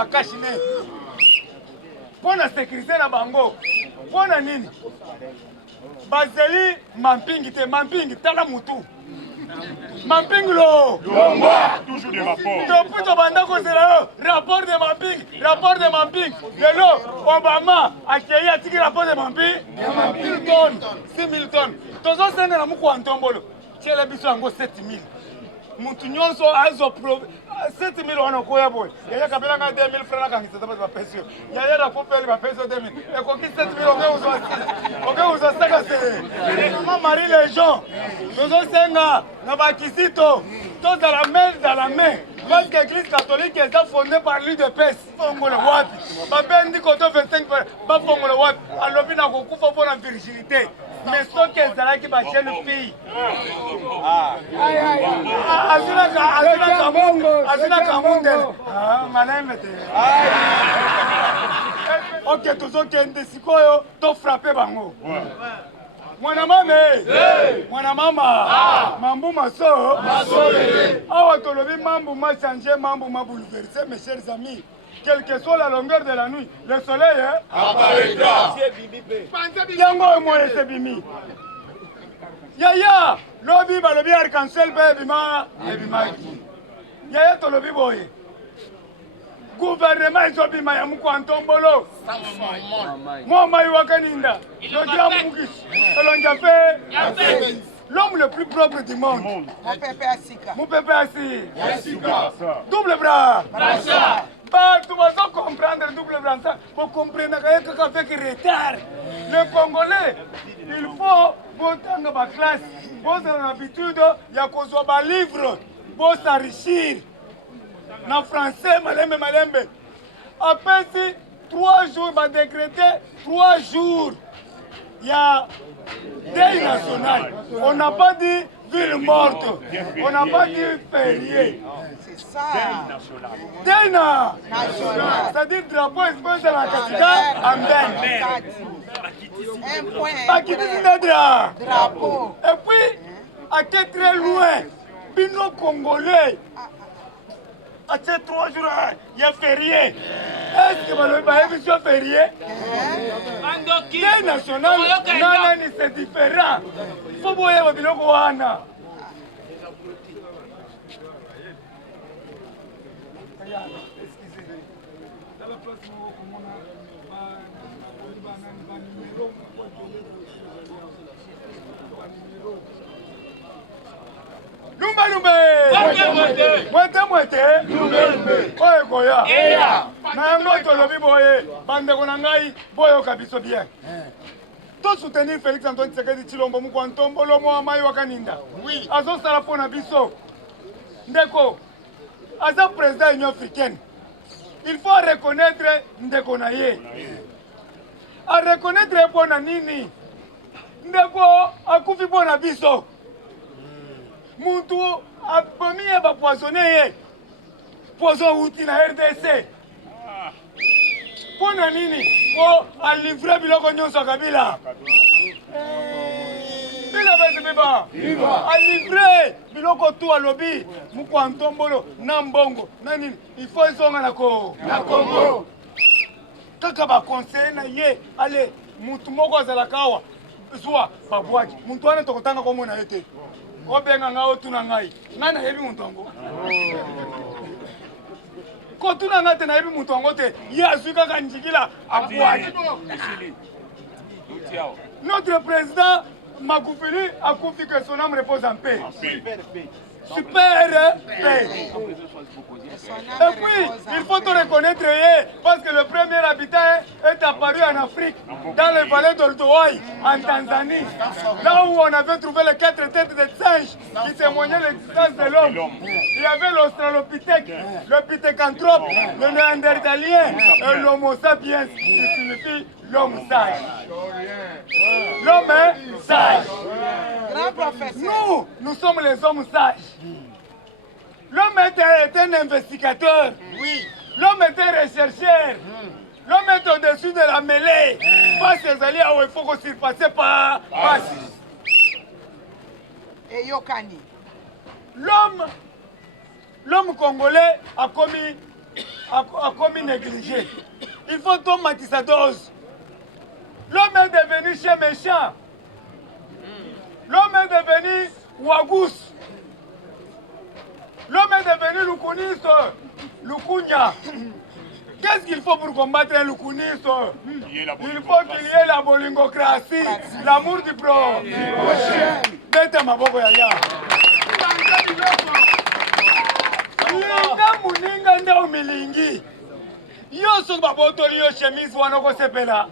bakashi ne. Pona sécurité na bango. Pona nini? Bazeli mampingi te, mampingi tala mutu. Mampingi lo. Toujours des rapports. Depuis ton banda rapport de mampingi, rapport de mampingi. Lelo Obama a créé un petit rapport de mampingi. 1000 tonnes, 6000 tonnes. Tozo sende na muku antombolo. Chela biso yango 7000. Mutu nyonso azo 7000 wana koya boy. Yaya kabela nga 2000 francs kangisa taba ba pension. Yaya na popeli ba pension 2000. Et ko 7000 on uzo saka se. Maman marie les gens. Tozo senga na ba kisito. Tous dans la main. Parce que l'église catholique est fondée par l'UDPS. Fongola wapi. Ba bendi koto 25 ba fongola wapi. Alobi na kokufa pour la virginité. Mais ce qu'elle a qui va chez le pays. Azina Kamundel. Ok, tous ceux qui ont des sikoyo, t'ont frappé bango. Mwana mama, mambu maso. Awa tolobi mambu ma changé, mambu ma bouleversé, mes chers amis. Quelle que soit la longueur de la nuit, le soleil apparaîtra. Yango mo ese bimi. Yaya, lobi balobi arc-en-ciel be bima, Yaya to lobi boye. Gouvernement zo bima ya muko antombolo. Moi mai wakaninda. Lodia mugis. Elonja fe. L'homme le plus propre du monde. Mon pépé Asika. Mon pépé Asika. Double bras. Bracha. Tu vas comprendre double bras. Pour comprendre que fait que retard. Le Congolais, il faut monter ma classe. Vous avez l'habitude, il y a qu'on soit un livre pour s'enrichir. En français, malembe. Après, si 3 jours, va décréter 3 jours. Il y a deuil national. On n'a pas dit ville morte. On n'a pas dit férié. C'est ça. Deuil national. C'est-à-dire drapeau espèce de la Katika en Ben. Un point. Drapeau. Et puis, à très loin, Bino Congolais. À ces 3 jours, il y a férié. Est-ce que vous avez vu ce férié? Deuil national, non, c'est différent. Il faut voir le biloko wana. Lumba! Mwete! Oye koya! Na yango tolobi boye, bandeko na ngai, boyo kabiso bien. To soutenir Félix Antoine Tshisekedi Tshilombo muko antombolo mo mai wakaninda. Oui. Azo sala pona biso. Ndeko, aza président de l'Union africaine. Il faut reconnaître ndeko na ye. A reconnaître pona nini? Ndeko akufi pona biso. Muntu a promis ba poisonner poison outil na RDC. Pona nini? Pour a livrer biloko nyonso Kabila. A livrer biloko tout à lobby. Muko antombolo na mbongo. Nani il faut zonga na Congo. Kaka ba conseil na ye allez mutu moko azala kawa. Zwa babwaji. Muntu wana tokotanga ko mona ete. Obenga nga otuna ngai. Nana yebi muntu ngo. Kotuna ngate na yebi muntu ngo te. Ye azuka kanjikila abwaji. Notre président Magufuli a confié que son âme repose en paix. Super paix. Et puis, il faut te reconnaître, parce que le premier habitat est apparu en Afrique, dans les vallées d'Oldouaï, en Tanzanie, là où on avait trouvé les 4 têtes de singes qui témoignaient l'existence de l'homme. Il y avait l'Australopithèque, le Pithecanthrope, le Néandertalien et l'Homo sapiens, qui signifie l'homme sage. L'homme est sage. Grand professeur. Nous sommes les hommes sages. L'homme est un investigateur. Oui. L'homme est un rechercheur. L'homme est au-dessus de la mêlée. Pas ses alliés où il faut qu'on s'y passe par. Et Yokani. L'homme congolais a commis a commis négligé. Il faut tomber sa dose. L'homme est devenu chien méchant. L'homme est devenu Ouagous. L'homme est devenu Lukunis, Lukunya. Qu'est-ce qu'il faut pour combattre un Lukunis? Il faut qu'il y ait la bolingocratie, l'amour du prochain. Bête ma boko yaya. Linga muninga nda umilingi. Yo so babotoli yo chemise wana ko sepela.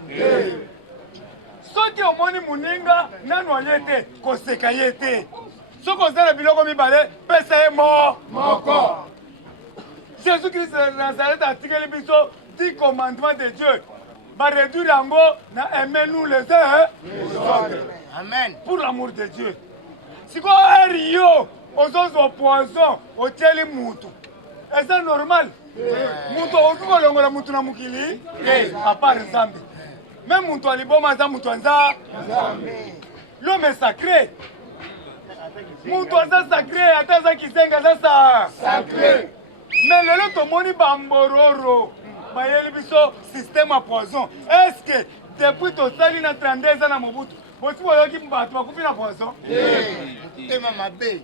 Soki omoni muninga nanu alete ko seka yete. Soko zala biloko mibale pesa ye moko. Jésus-Christ de Nazareth a tiré les 10 commandements de Dieu. Va réduire yango na aimer-nous les uns les autres. Amen. Pour l'amour de Dieu. Si vous avez rio, aux autres poisons, au tiers moutou. Est-ce normal? Moutou, au coup, l'on a moutou na mukili. À part Zambi. Même moutou, les bons mazas, moutou, l'homme est sacré. Moutou, sacré, attends, ça qui s'engage, ça sacré. Mais le lot de moni bambororo, bayeli biso système à poison. Est-ce que depuis ton sali na 32 ans na Mobutu, vous voyez qui m'bat, tu vas poison?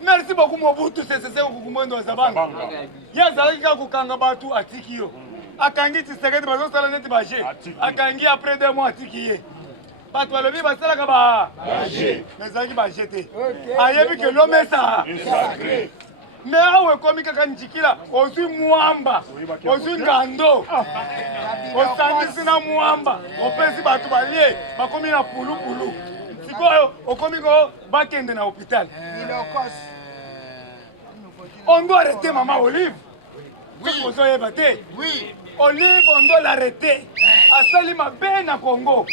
Merci beaucoup Mobutu, c'est Kukumondo Zabanga. Ya zalaki ka kukanga batu atiki yo. Akangi Tshisekedi bazo sala neti baje. Akangi après 2 mois atiki ye. Batu balobi basala ka ba. Baje. Mais zalaki baje te. Ayebi que l'homme est sacré. Mais awe komi kaka njikila ozui muamba ozui ngando osangisi na muamba opesi batu balie bakomi na pulupulu sikoyo okomi ko bakende na hôpital on doit arrêter maman Olive. Ozoyeba te Olive on doit l'arrêter asali mabe na Congo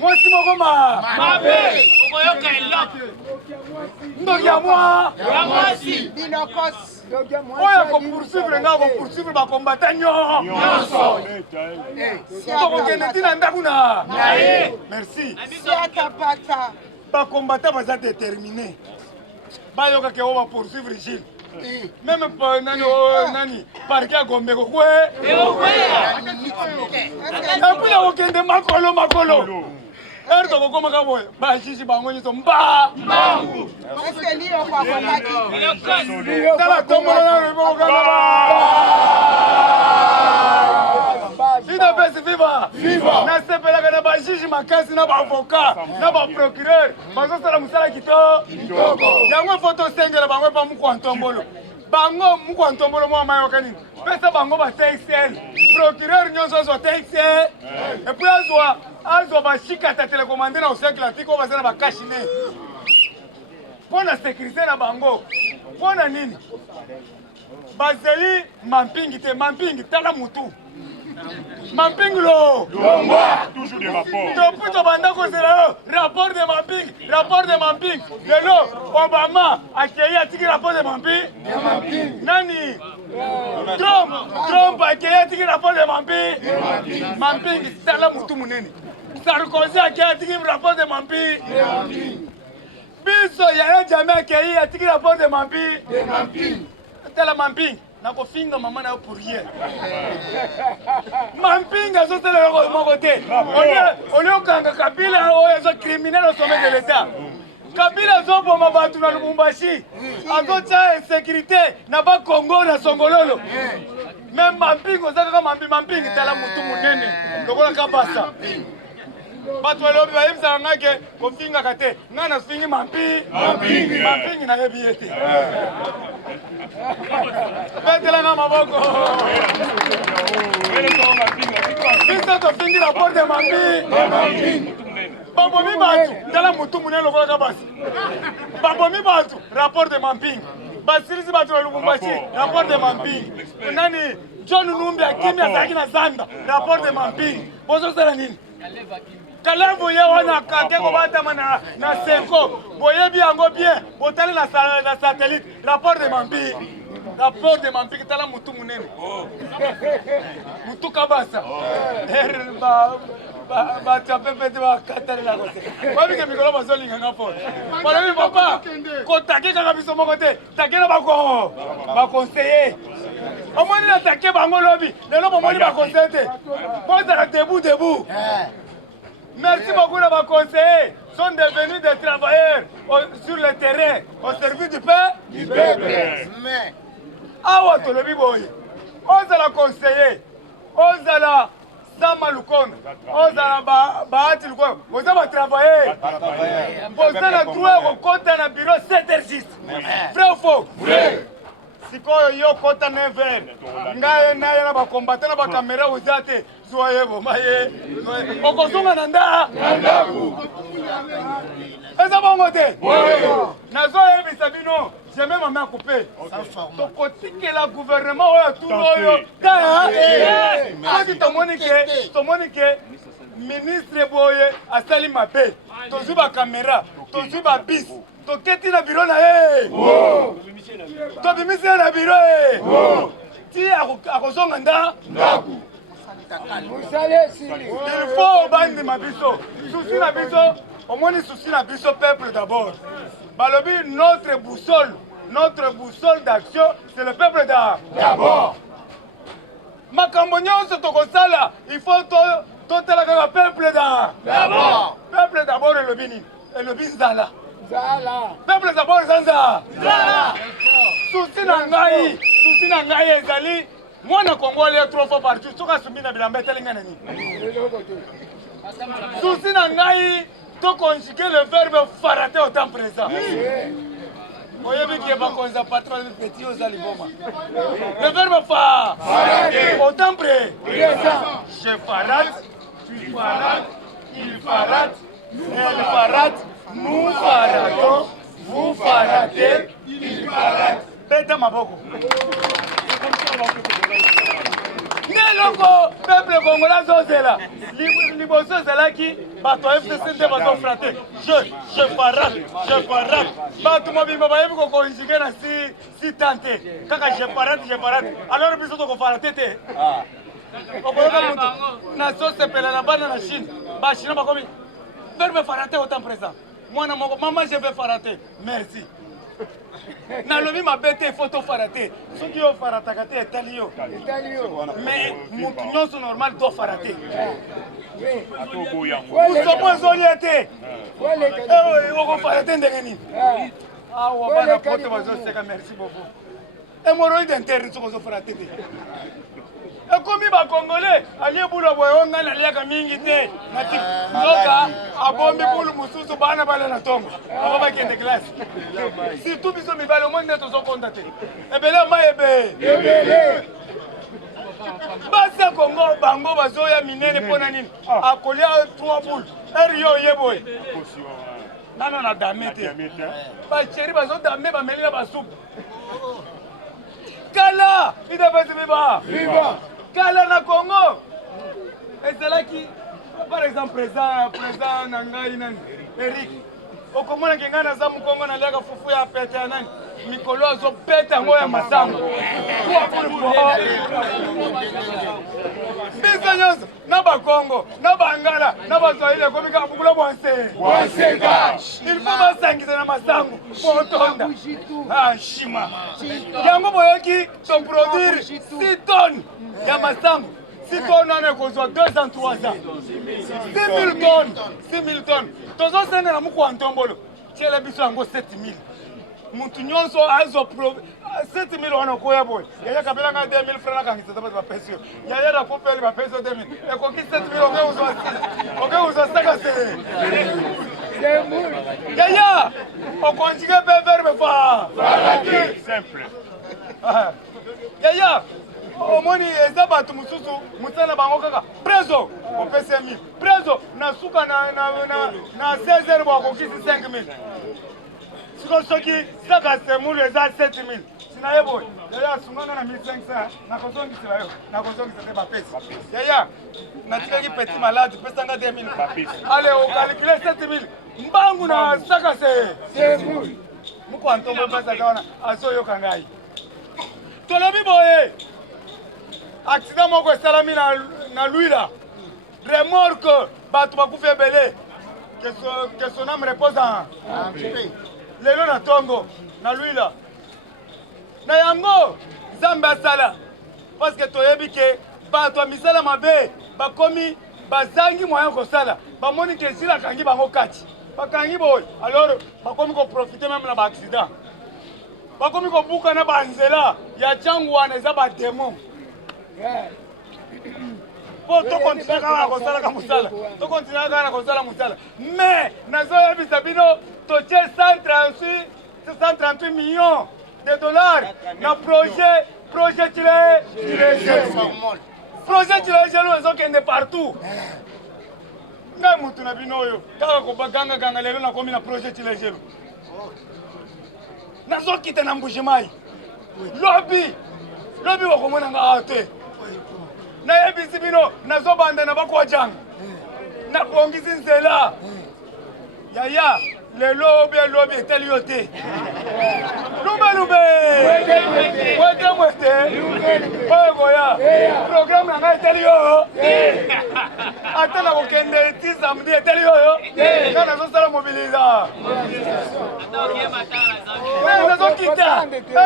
mwasi moko mabe okoyoka eloko ndoki ya mwa mwasi oyo kopoursuivre nga kopoursuivre bakombata nyonso tokokende ntina ndaku na ye merci bakombata baza déterminé bayoka ke o bapoursuivre Gilles même nani parquet ya Gombe kokwe epuna kokende makolo eri tokokomaka boye bajuge bango nyonso mbangu tala tombolo nanoibokokana idepesi viva nasepelaka na bajuge makasi na baavocat na baprocureur bazosala mosala kitoko yango fo tosengela bango epa mokwa ntombolo bango mokwa ntombolo mwa mayoka nini pesa bango ba TXL procureur nyonso azwa TXL epuis azwa bashikata telecommande na Océan Atlantique oyo baza na bakashine mpo na sécurité na bango mpo na nini bazeli mampingi te mampingi tala mutu mampingi lo toujours des rapports depuis tobanda kozela yo rapport de mampingi lelo Obama akei atiki rapport de mampingi nani Trump akei atiki rapport de mampingi tala mutu munene Sarkozy akei atiki rapport de mampingi biso Yaya Jammeh akei atiki rapport de mampingi tala mampingi nakofinga mama na yo pour rien mampinga azosala eloko moko te oliokanga Kabila oyo aza criminel au sommet de l'état Kabila azoboma bato na Lubumbashi azotya insécurité na bakongo na songololo me mampingi oza kaka mampingi tala mutu munene lokola kabasa bato balobi bayebisaka ngai ke kofingaka te ngai nafingi mampingi nayebi ye te betelanga maboko biso tofingi rapport de mampingi babomi bato tala mutu munene lokola kabasi babomi bato rapport de mampingi basilisi bato na Lubumbashi rapport de mampingi nani John Numbi akimi azalaki na Zanda rapport de mampingi bozosala nini Kalevu ye wana kake ko batama na Senko boyebi yango bien botale na satellite rapport de mampingi tala mutu munene mutu kabasa batiapepete bakatalela kote babike mikolo bazolinga nga fo balobi papa kotake kaka biso moko te take na bakonseye Au moins, il a attaqué Bango Lobby. Les lobes, au moins, il va constater. Bon, ça debout. Merci beaucoup de vos conseillers. Sont devenus des travailleurs sur le terrain au service du peuple. Awa tolobi boye. Ozala conseiller. Ozala Sama Lukon. Ozala Bahati Lukon. Ozala travailler. Ozala droit au compte dans le bureau 7h6. Vrai ou faux? Vrai. Sikoyo yo kota 9h. Ngaye na yana ba combattant na ba caméra uzate. Soyez bon maye. Okozonga nanda. Eza bongo te. Nazo yebisa bino. J'ai même ma main coupée. Donc, quand la gouvernement a tout le ministre Boye a sali ma paix. Tu as caméra, tu as bis, tu as la bureau. Tu as mis la bureau. Tu as il faut bande ma biso. Souci la biso, au moins souci la biso peuple d'abord. Balobi, notre boussole d'action, c'est le peuple d'abord. Makambo nyonso tokosala, il faut totala kaka peuple d'abord. Peuple d'abord elobi nzala. Peuple d'abord nzala. Souci na ngai ezali mwana Congolais 3 fois par jour, soka sumina bilamba telinga nani. Souci na ngai to conjuguer le verbe farater au temps présent. Oye bi ki ba konza patron petit aux aliboma. Le verbe farater au temps présent. Je farate, tu farates, il farate, elle farate, nous faratons, vous faratez, il farate. Beta maboko. Neloko peuple congolais zozela liboso zelaki bato FCC nde bazo frater je farate bato mobimba bayebi kokonjuge na si tante kaka je farate alors biso tokofarate te okoyoka moto nazosepela na bana na Chine bachina bakomi verbe farate au temps présent mwana moko mama je vais farate merci nalobi mabete photo farate soki yo farataka te etali yo mais mutu nyonso normal do farate usomo ezoli ete okofarate ndenge nini awa bana poto bazoseka merci beaucoup hémorroïde interne soki ozofarate te ekomi bakongole alie bulu boye o ngai naliaka mingi te nati zoka abombi bulu mosusu bana bale na ntongo abo bakende classe surtout biso mibale omoi nde tozokonda te ebele ma ebele basi ya kongo bango bazoya minene mpona nini akolia 3 bulu eri yo oye boye nano na dame te bacheri bazodame bamelila basupu kala idapesi biba kala na Congo ezalaki par exemple président na ngai nani Eric okomona ke ngai naza mokongo naliaka fufu ya pete ya nani mikolo azopeta yango ya masango biso nyonso na bakongo na bangala na baswahili ekomi kaka bukula bwanseka il faut basangisa na masango po otonda shima yango boyoki toproduire 6 tonnes ya masango 6 tonnes wana ekozwa 2 ans 3 ans 6 000 tonnes tozosendela mokwa ntombolo tiela biso yango 7 000 mutu nyonso azo 7 000 wana koya boye yaya kabela nga 2 000 francs nakangisa tabati bapesi yo yaya na popeli bapesi yo 2 000 ekoki 7 000 okeuzwa saka se yaya okonjuge pe verbe fa simple yaya omoni eza bato mosusu mosala bango kaka preso opesi 1000 preso na suka na 16 bakokisi 5 000 soki saka semulu eza 7 000 sinaye boye yaya sunganga na 1500 nakozongisela yo nakozongisa te bapesi yaya natikaki petit malade pesanga 2 000 ale okalikule 7 000 mbangu na saka semulu mokwa ntombo mpesaka wana azoyoka ngai tolobi boye accident moko esalami na Luila remorque bato bakufi ebele que son âme repose en lelo na tongo na Luila na yango Nzambe asala parce que toyebi ke bato ya misala mabe bakomi bazangi moyen kosala bamoni ke esila kangi bango kati bakangi boye alors bakomi koprofite meme na baaccident bakomi kobuka na banzela ya ntango wana eza bademo po tokontinue kaka na kosalaka mosala tokontinue kaka na kosala mosala mais nazoyebisa bino totie 138 millions de dollars na projet Chilejelo ezokende partout ngai mutu na bino oyo kaka kobagangaganga lelo nakomi na projet Chilejelo nazokita na mbujimai lobi wakomona nga awa te nayebisi bino nazobanda na bakwajanga nabongisi nzela yaya lelobi eteli yo te lumbe mwete oyo koya programme na ngai eteli yo ata na kokende ti samedi eteli yoyo nga nazosala mobiliza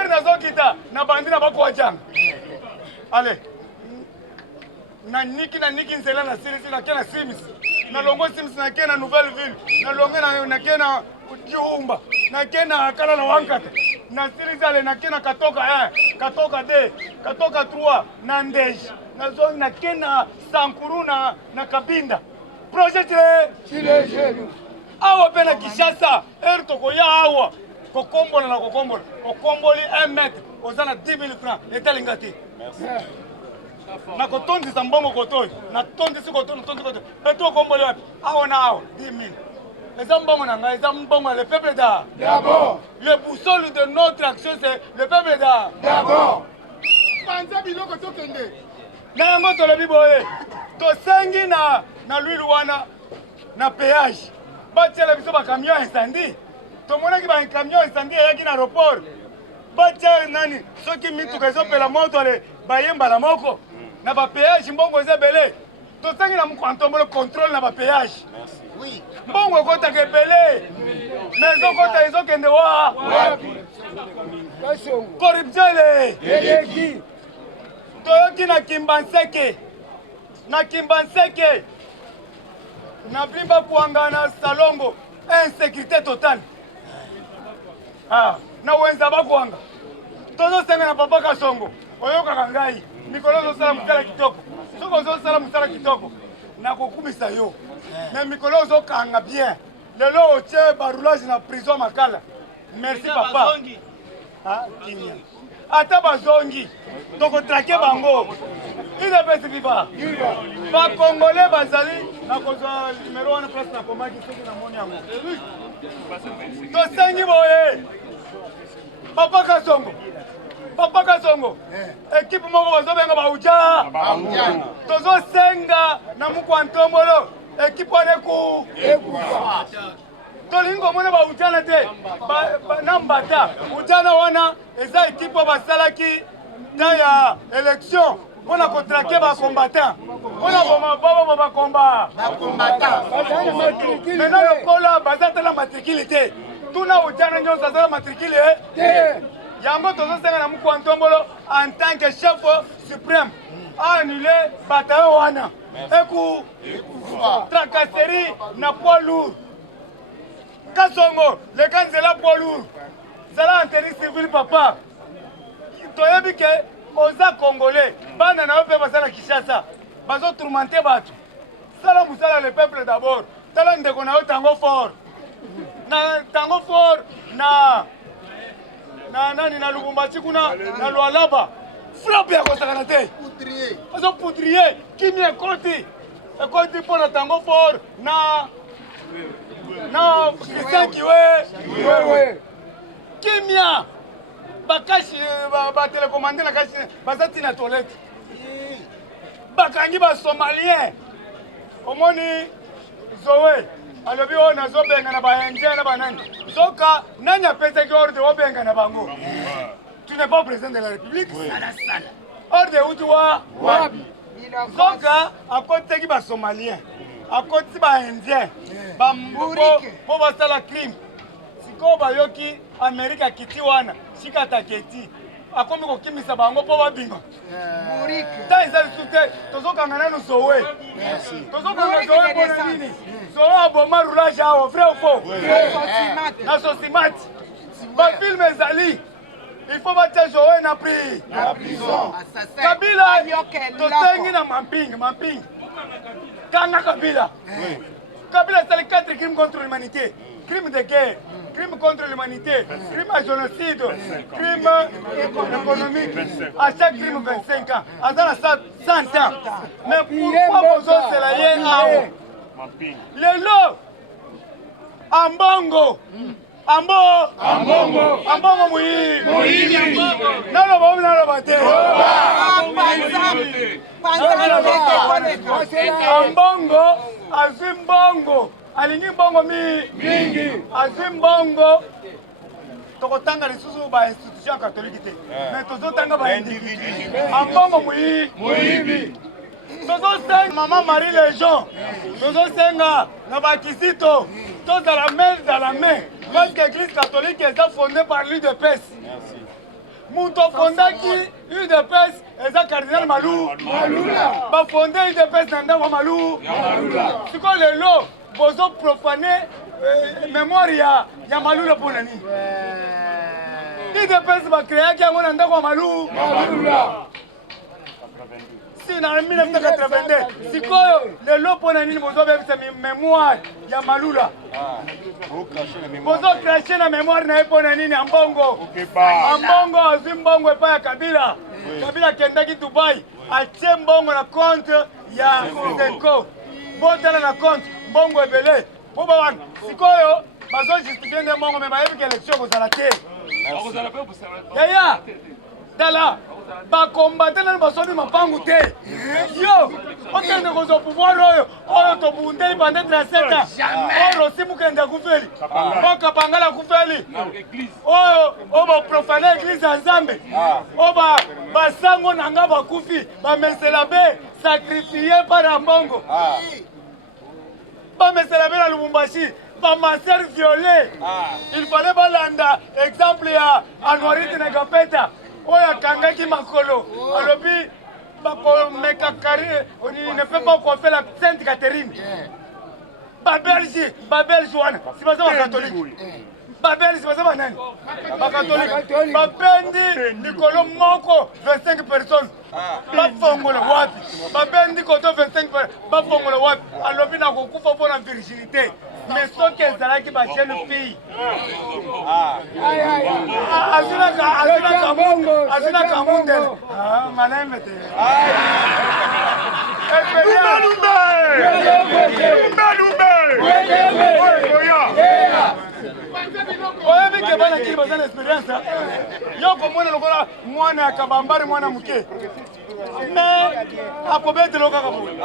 nazokita na bandi na bakwajanga ale naniki nzela na silisi nake na simis nalongo simis nake na nouvelle ville nalonge nake na Kihumba nake na kala na wankata na silisi ale nake na katoka 1 katoka 2 katoka 3 na ndeji nazongi nake na sankuru na kabinda projet Chilejelo awa pe na Kinshasa tokoya awa kokombola na kokombola okomboli 1 mètre oza na 10 000 francs etalinga te na kotondisa mbongo kotoyi na tondisi kotoyi pe tokomboli wapi awa na awa 10 000 eza mbongo na ngai eza mbongo le peuple d'abord le boussole de notre action c'est le peuple d'abord panza biloko tokende na yango tolobi boye tosengi na lwili wana na péage batiela biso bakamion incendie tomonaki bakamion incendie eyaki na aéroport batia nani soki mituka ezopela moto ale bayembala moko na bapéage mbongo eza ebele tosengi na mokantombolo contrôle na bapéage mbongo ekotaka ebele mais ezokota ezokende wapi corruption eleki toyoki na Kimbanseke na bimba kuanga na Salongo insécurité totale na wenza bakuanga tozosenga na Papa Kasongo oyokaka ngai mikolo ozosala mosala kitoko soki ozosala mosala kitoko nakokumisa yo mais mikolo ozokanga bien lelo otie baroulage na prison Makala merci papa kimia ata bazongi tokotrake bango idepesi viva bakongole bazali nakozwa numero wana place na komaki soki na moni yango tosengi boye Papa Kasongo ekipe moko bazobenga bauja tozosenga na mukwantombolo ekipe wana ekufa tolingi komona baujana te na mbata ujana wana eza ekipe basalaki na ya élection mpona kotrake bakombatant mpona bomababa bakomba mena lokola baza tala matrikile te tuna ujana nyonso azala matrikile yango tozosenga na mukwantombolo en tant que chef suprême annulé bataillon wana tracasserie na poids lourd Kasongo leka nzela poids lourd zala antenne civil papa toyebi ke oza congolais bana na yo mpe basala Kinshasa bazotourmente bato sala mosala le peuple d'abord tala ndeko na yo tango fort na nani na Lubumbashi kuna na Lualaba frappe ya kosakana te ozopoudrier kimi ekoti mpona tango fort na Christian Kiwe kimia bakashi batelekomande na kashi bazati na toilette bakangi basomalien omoni Zoé alobi oyo nazobenga na baindien na banani soka nani apesaki ordre obenga na bango tu n'es pas président de la République ordre uti wapi soka akoteki basomalien akoti baindien po basala crime sikoyo bayoki Amerika kiti wana sika taketi akomi kokimisa bango mpo babima Bourrique. ta eza lisusu te tozokanga nanu zowe tozokanga zowe mpona nini zowe aboma roulage awa vrai ou faux na sosimati bafilme ezali il faut batia zowe na prison kabila tosengi na mamping kanga kabila kabila esali 4 crimes contre l'humanité crime de guerre crime contre l'humanité, crime à génocide, crime économique, à chaque crime 25 ans, à dans 100 ans. Mais pourquoi vous avez cela le lot, Ambongo, Ambongo Moui, Ambongo, Azimbongo. Alingi mbongo mingi azimbongo tokotanga lisusu ba institution catholique te mais tozotanga ba individu ambongo muyibi tozosenga Maman Marie Légion tozosenga na bakisito tozala main parce que l'église catholique est fondée par l'UDPS mutu fondaki UDPS eza cardinal Malula bafondé UDPS na ndango Malula siko lelo bozo profaner mémoire ya Malula mpona nini UDPS bakreaki yango na ndako ya Malula si na 1982 sikoyo lelo mpona nini bozobebisa mémoire ya Malula bozo crashe na mémoire na ye mpona nini ambongo azwi mbongo epai ya Kabila akendaki Dubai atie mbongo na compte ya Senko botala na compte mbongo ebele po bawana sikoyo bazojustifie nde mbongo me bayebika élection kozala te yaya tala bakombate nani basomi mapangu te yo okende kozwa pouvoir oyo tobundeli pendant 37 ans oyo Rossi Mukende akufeli oyo Kapangala akufeli oyo baprofane église ya Nzambe oyo basango na nga bakufi bamesela be sacrifié par mbongo bamesela be na Lubumbashi bamaser violé il fallait balanda exemple ya Anwarite na Gapeta oyo akangaki makolo alobi bakomeka carrière il ne peut pas coiffer la Sainte Catherine babelge wana si baza bakatolike babelge baza banani bakatolike bapendi likolo moko 25 personnes bafongola wapi bapendi koto 25 bafongola wapi alobi na kokufa mpona virginité mais soki ezalaki bajeune fille azinaka mundele malembe te oyebi ke bana kili baza na expérience yo komona lokola mwana ya kabambari mwana moke mais akobetelo kaka boye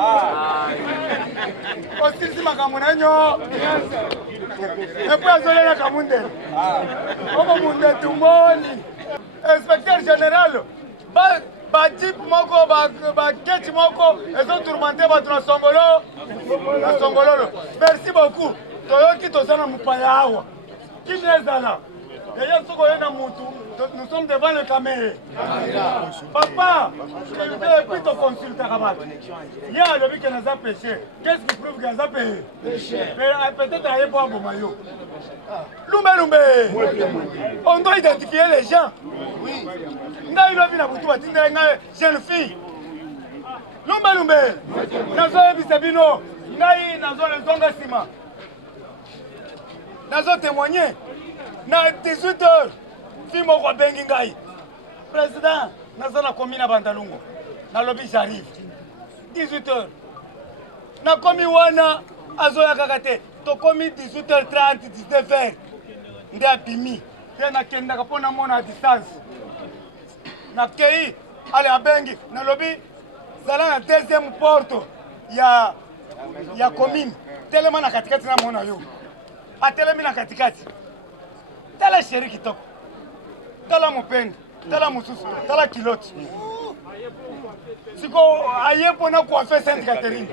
osilisi makambo na nyo epo azolelaka mundele oko munde tumboni inspecteur général bajip moko baketi moko ezotourmente bato na songololo merci beaucoup toyoki toza na mopaya awa kini ezala yaya soki oye na mutu nous sommes devant le caméra papa epuis toconsultaka bato ye alobi ke naza péché qu'est-ce qui prouve ke aza peut-être aye po aboma yo lumbe on doit identifier les gens ngai lobi na butu batindele ngai jeune fille lumbe nazoyebisa bino ngai nazolezonga nsima nazotémoigner na 18 heures fille moko abengi ngai président naza na komi na bandalungo nalobi j'arrive 18 heures nakomi wana azoya kaka te tokomi 18h30 19h nde abimi te nakendaka mpo namona a distance nakei ale abengi nalobi zala na deuxième porte ya commune telema na katikati namona yo atelemi na katikati tala sheri kitoko tala mopende tala mosusu tala kiloti siko aye mpona koafe Sainte Catherine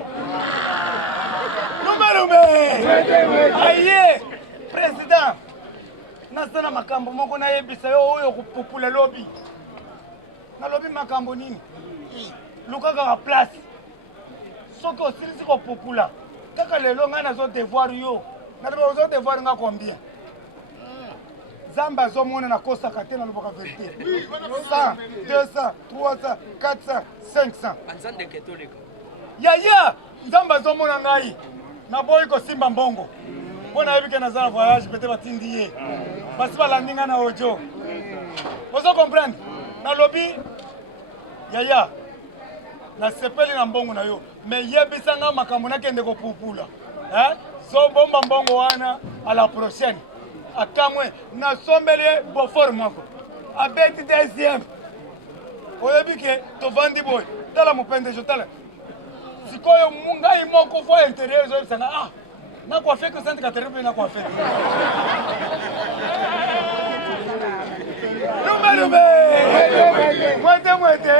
lumbe aye président nasala makambo moko nayebisa yo oyo kopupula lobi nalobi makambo nini luka kaka place soki osilisi kopupula kaka lelo ngai nazo devoir yo naloba ozo devoir nga combien Zamba azomona nakosaka te nalobaka vérité 100 200 300 400 500 yaya nzambe azomona ngai naboyi kosimba mbongo mpo nayebi ke naza na voyage pete batindi ye basi balandi ngai na audio ozo comprendre nalobi yaya nasepeli na mbongo na yo me yebisa nga makambo nakende kopupula zobomba mbongo wana à la prochaine akamwe nasombeli ye bofor moko abeti deuxième oyebi ke tovandi boye tala mopendejo tala sikoyo ngai moko fo intérieur ezoyebisanga nakwafe ke sante katere mpe nakwafe lumbe mwete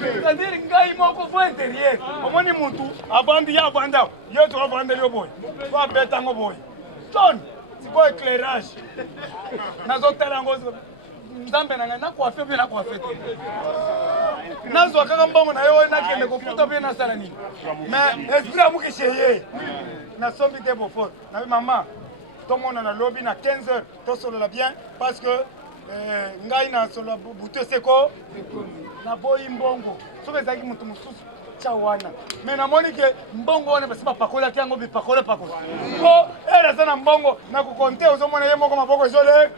c'est-à-dire ngai moko fo intérieur omoni mutu avandi ye avanda yo to avandeli yo boye fo abetango boye ton sikoyo éclairage nazotala yango nzambe na ngai nakwafe mpe nakwafe te nazwa kaka mbongo na yo nakende kofuta mpe nasala nini mais esprit amukishe ye nasombi te beaufort nabi mama tomona nalobi na 15 heures tosolola bien parce que ngai nasolola butu eseko naboyi mbongo soki ezalaki motu mosusu tya wana me namoni ke mbongo wana basi bapakolaki yango bipakole pakola po ere aza na mbongo nakokonte ozomona ye moko maboko ezole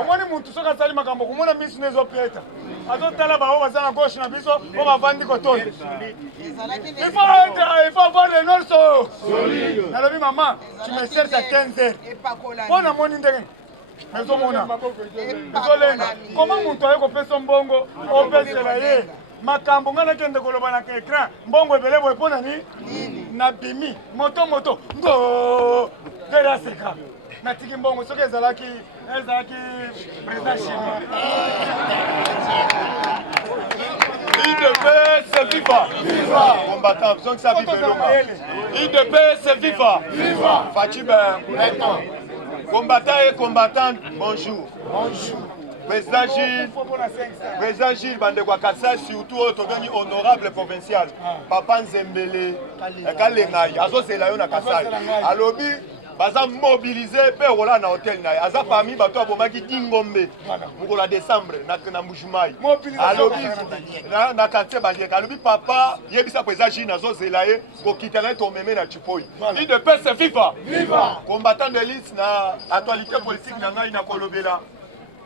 omoni motu soki asali makambo komona misu na ezopeta azotala bao baza na gauche na biso po bavandi kotoyo il faut avoir le norso nalobi mama tu me cherches à 15 heures mpo namoni ndenge ezomona ezolenga koma moto aye kopesa mbongo opesela ye makambo ngai nakende koloba na écran mbongo ebele boye mpo nani nabimi moto ngo ndere aseka natiki mbongo soki ezalaki président chinois IDPS viva! Viva! Combattant, besoin que ça vive le IDPS viva! Viva! Fatima, maintenant. Combattant et combattante, bonjour. Bonjour. Président Gilles Bandekouakassa, surtout autogani honorable provincial. Papa Nzembele, Kalengai, Azo Selayo na Kasai. Alobi, baza mobilisé pe rola na hôtel na aza parmi bato abomaki Dingombe mukola décembre na Mbujimayi alobi na quartier Bandieka alobi papa yebisa président Gilles nazo Zelaye kokita na tomeme na Chipoyi il de paix c'est viva combattant de liste na actualité politique na ngai na kolobela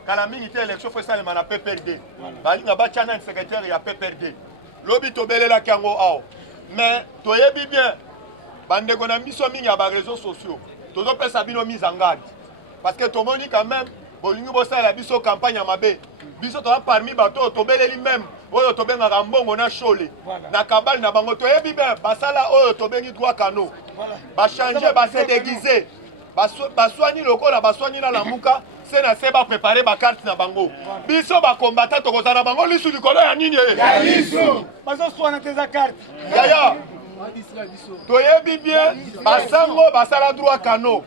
kala mingi te élection faut ça na PPRD balinga bachana secrétaire ya PPRD lobi tobelela kango aw mais toyebi bien bandeko na biso mingi ya ba réseaux sociaux tozo pesa bino mise en garde parce que tomoni quand même bolingi bosala biso campagne ya mabe biso toza parmi bato tobeleli même oyo tobengaka mbongo na shole na kabali na bango toyebi bien basala oyo tobengi droit kano bachange base déguisé baswani lokola baswani na lamuka se na se bapréparé bakarte na bango biso bakombata tokozala na bango lisu likolo ya nini ya lisu bazoswana te eza carte yaya toyebi bien basango basala droit kano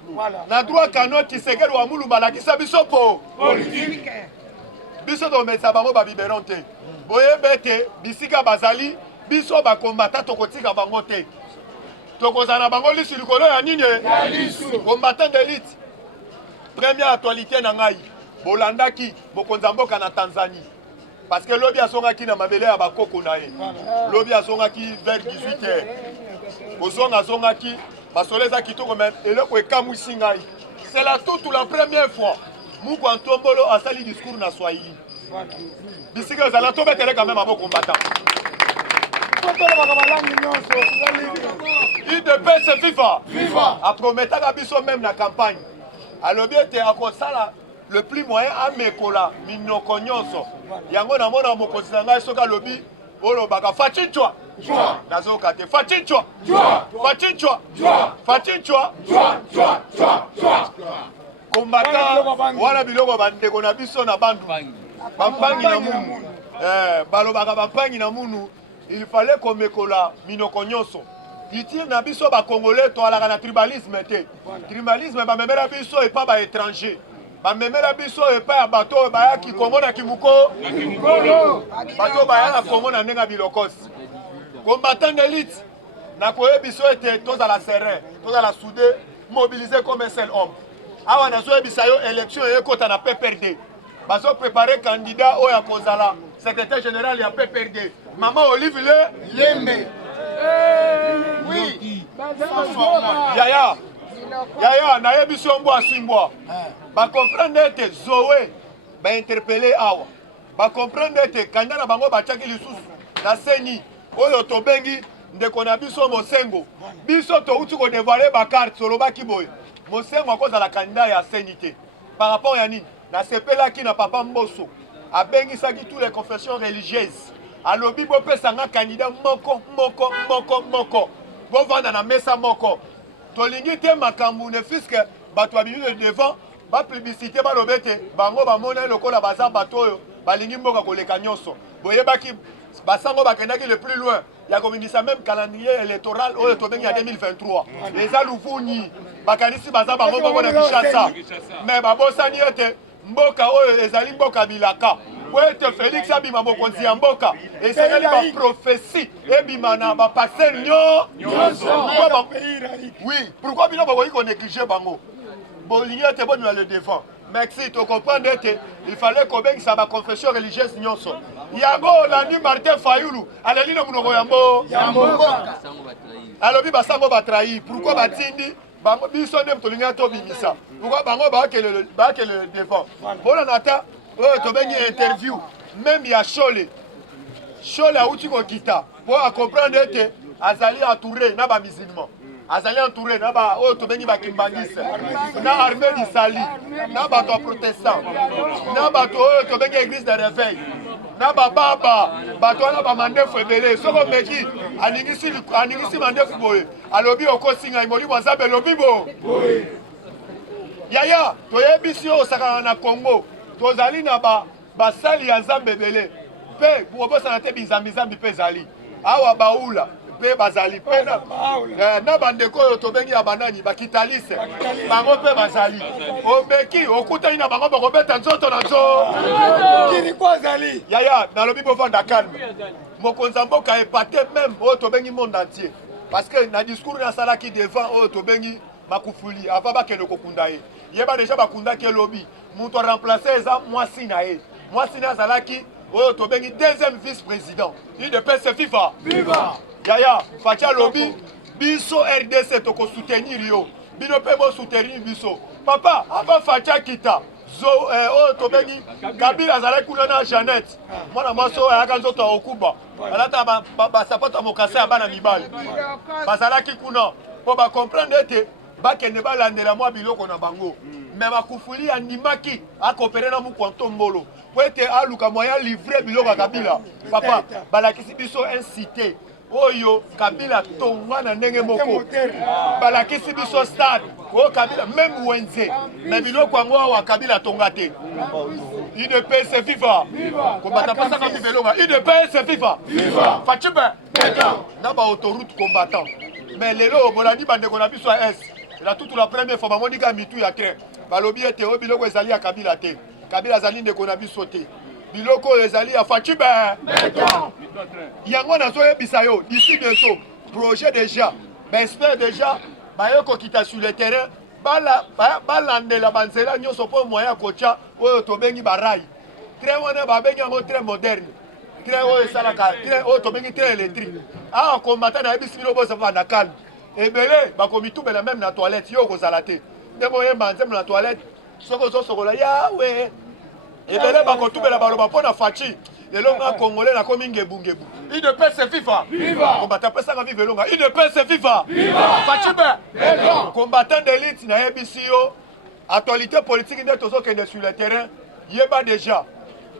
na droit kano Tshisekedi wa Mulumba alakisa biso po biso tomesa bango babiberon te boyebe te bisika bazali biso bakombata tokotika bango te tokozala na bango lisu likolo ya nini combattant d'élite. Première actualité na ngai bolandaki bokonza mboka na Tanzanie parce que lobi asongaki na mabele ya bakoko na ye lobi asongaki vers 18h ozonga azongaki basoleza kitoko même eloko ekamwisi ngai c'est la toute la première fois Muku Antombolo asali discours na Swahili bisika ozala tobetele quand même abo combattant il de paix c'est viva aprometaka biso même na campagne alobi ete akosala le plus moyen amekola minoko nyonso yango namona mokonzi na ngai soki alobi olobaka fachichwa nazoyoka te fachichwa kombata wana biloko bandeko na biso na bandu bampangi na munu balobaka bampangi na munu il fallait komekola minoko nyonso itire na biso bakongolais toalaka na tribalisme te tribalisme bamemela biso epa baétranger bamemela biso epai ya bato bayaki Kongo na Kimuko bato baya na Kongo na ndenge bilokosi combattant d'élite na koyebi biso ete tozala serein tozala soudé mobilisé comme un seul homme awa nazoyebisa yo élection ekota na PPRD bazo préparer candidat oyo akozala secrétaire général ya PPRD Maman Olive Lembe oui Yaya nayebi so mbo asimbwa ba comprendre ete Zoé ba interpeller awa ba comprendre ete kanda na bango batiaki lisusu na seni oyo tobengi ndeko na biso Mosengo biso touti ko dévoiler ba carte solobaki boye Mosengo akozala candidat ya senité par rapport ya nini na sepelaki na papa Mboso abengisaki tous les confessions religieuses alobi bopesanga candidat moko bovanda na mesa moko tolingi te makambo ne fiske bato babimi de devant ba publicité balobe te bango bamona lokola baza bato oyo balingi mboka koleka nyonso boyebaki basango bakendaki le plus loin ya komingisa même calendrier électoral oyo tobengi ya 2023 eza luvuni bakanisi baza bango moko na Kinshasa mais babosani ete mboka oyo ezali mboka bilaka po ete Félix abima mokonzi ya mboka esengeli baprophétie ebima na bapaster nyonso oui pourquoi bino bokoki konéglige bango bolingi ete bonima le devant merci tocomprendre ete il fallait kobengisa baconfession religieuse nyonso yango olandi Martin Fayulu aleli na monoko yambo alobi basango batrahi pourquoi batindi bango biso nde tolingi tobimisa pourquoi bango bakele le devant mpona nata oyo tobengi interview même ya Chole auti kokita po acomprendre ete azali entouré na bamusulman azali entouré na ba oyo tobengi bakimbangisa na armée d'Isali na bato ya protestant na bato oyo tobengi église de réveil na bababa bato wana bamandefu ebele soko meki aningisi mandefu boye alobi okosinga molimo azabe elobi bo yaya toyebisi oyo osakana na Congo tozali na basali ya Nzambe ebele mpe bobosana te bizambi mpe ezali awa baula mpe bazali mpe na bandeko oyo tobengi ya banani bakitalise bango mpe bazali omeki okutani na bango bakobeta nzoto na nzo azali yaya nalobi bovanda calme mokonzi ya mboka epate même oyo tobengi monde entier parce que na discours nasalaki devant oyo tobengi Makufuli avant bakende kokunda ye yeba déjà bakundaki elobi moto remplacer eza mwasi na ye mwasi na azalaki oyo tobengi deuxième vice-président UDPS viva yaya fatia lobi biso RDC toko soutenir yo bino pe bo soutenir biso papa ava fatia kita oyo tobengi Kabila azalaki kuna na Jeannette mwana mwasi oyo ayaka nzoto okuba alata basapato ya mokasa ya bana mibali bazalaki kuna po bacomprendre ete bakende balandela mwa biloko na bango mais Makufuli andimaki akopere na mukwanto mbolo po ete aluka moya livre biloko ya Kabila papa balakisi biso incité oyo Kabila tonga na ndenge moko balakisi biso stade oyo Kabila même wenze mais biloko yango awa Kabila tonga te UDPS viva kombata pasaka bivelonga UDPS viva fachibe na ba autoroute combattant mais lelo bolandi bandeko na biso ya est la toute la première fois mamonika mitu ya train balobi ete o biloko ezali ya Kabila te Kabila azali ndeko na biso te biloko ezali ya fachibe yango nazoyebisa yo d'ici bientôt projet déjà espère déjà bayoko kita sur le terrain balandela banzela nyonso po moyen kocha oyo tobengi barai train wana babengi yango train moderne train oyo esalaka train oyo tobengi train électrique awa kombata nayebisi bino bozavanda calme ebele bakomitubela même na toilette yo kozala te ndenge oyemba nzembo na toilette soki ozosokola yawe ebele bakotubela baloba mpo na faci lelo nga congolais nakomi ngebungebu UDPS viva kombata pesaka vive elonga UDPS viva facibe combattant d'élite nayebisi yo actualité politique nde tozokende sur le terrain yeba déjà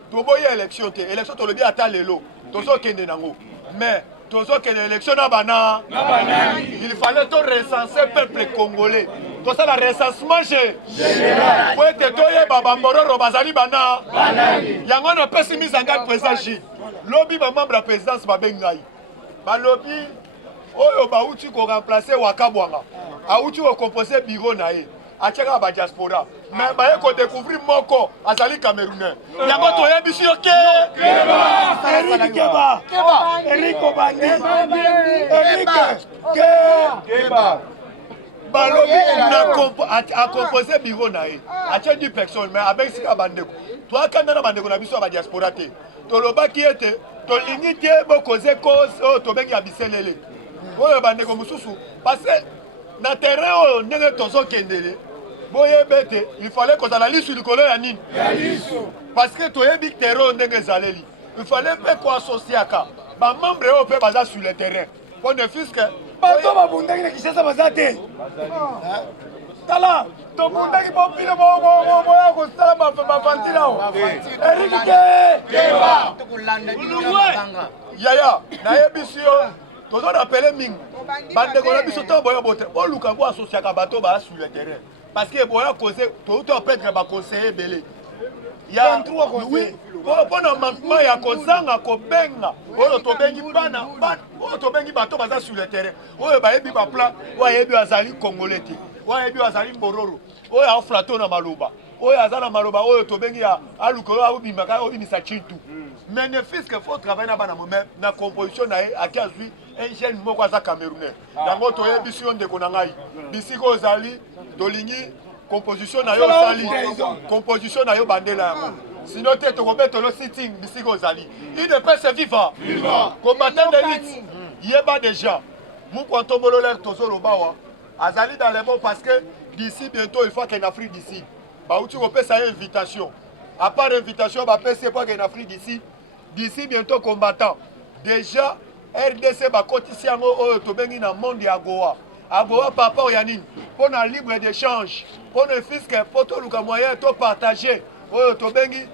toboyi élection te élection tolobi ata lelo tozokende nango mais tozokende élection na bana il fallait to recenser peuple congolais tosala recensement général po ete toyeba bambororo bazali bana yango napesi mise en garde président J lobi bamembre ya présidence babengi ngai balobi oyo bauti koremplace Wakabwanga auti kocompose bureau na ye atiaka ba diaspora mais baye kodécouvrir moko azali camerounais yango toyebi si yo ke Eric Keba Eric Obandi Eric Keba balobi a composé bureau na ye atie 10 personnes mais avec sika bandeko toakanda na bandeko na biso ya badiaspora te tolobaki ete tolingi te bokoze cause oyo tobengi ya biselele oyo bandeko mosusu parce que na terrain oyo ndenge tozokendele boyeba ete il fallait kozala lisu likolo ya nini parce que toyebi terrain oyo ndenge ezaleli il fallait mpe koasociaka bamembre oyo mpe baza sur le terrain mpo ne fiske bato babundaki na Kinshasa baza te tala tobundaki bopile boya kosala bavantile awo Eric Keba yaya nayebi si yo tozorapele mingi bandeko na biso to boya bote boluka boasociaka bato baa sur le terrain parce que boya cause touta peut-être baconseiller ebele ya mpo na manquement ya kozanga kobenga oyo tobengi bana oyo tobengi bato baza sur le terrain oyo bayebi baplan oyo ayebi azali congolais te oyo ayebi azali mbororo oyo aoflato na maloba oyo aza na maloba oyo tobengi ya aluka oyo aobimaka obimisa chintu mais ne fiske faut travailler na bana mome na composition na ye aki azwi un jeune moko aza camerounais yango toyebi si yo ndeko na ngai bisika ozali tolingi composition na yo osali composition na yo bandela yango sinon te tokobetolo sitting bisika ozali idps viva combattant d'élite yeba déjà mukwantombololere tozoloba wa azali dans les mots parce que d'ici bientôt il faut qu'en Afrique d'ici bauti kopesa ye invitation à part invitation bapesi po qu'en Afrique d'ici bientôt combattant déjà RDC bakotisi yango oyo tobengi na monde ya Goa agoa papa oya nini mpo na libre d'échange mpo na fiske mpo toluka moyen to partager oyo tobengi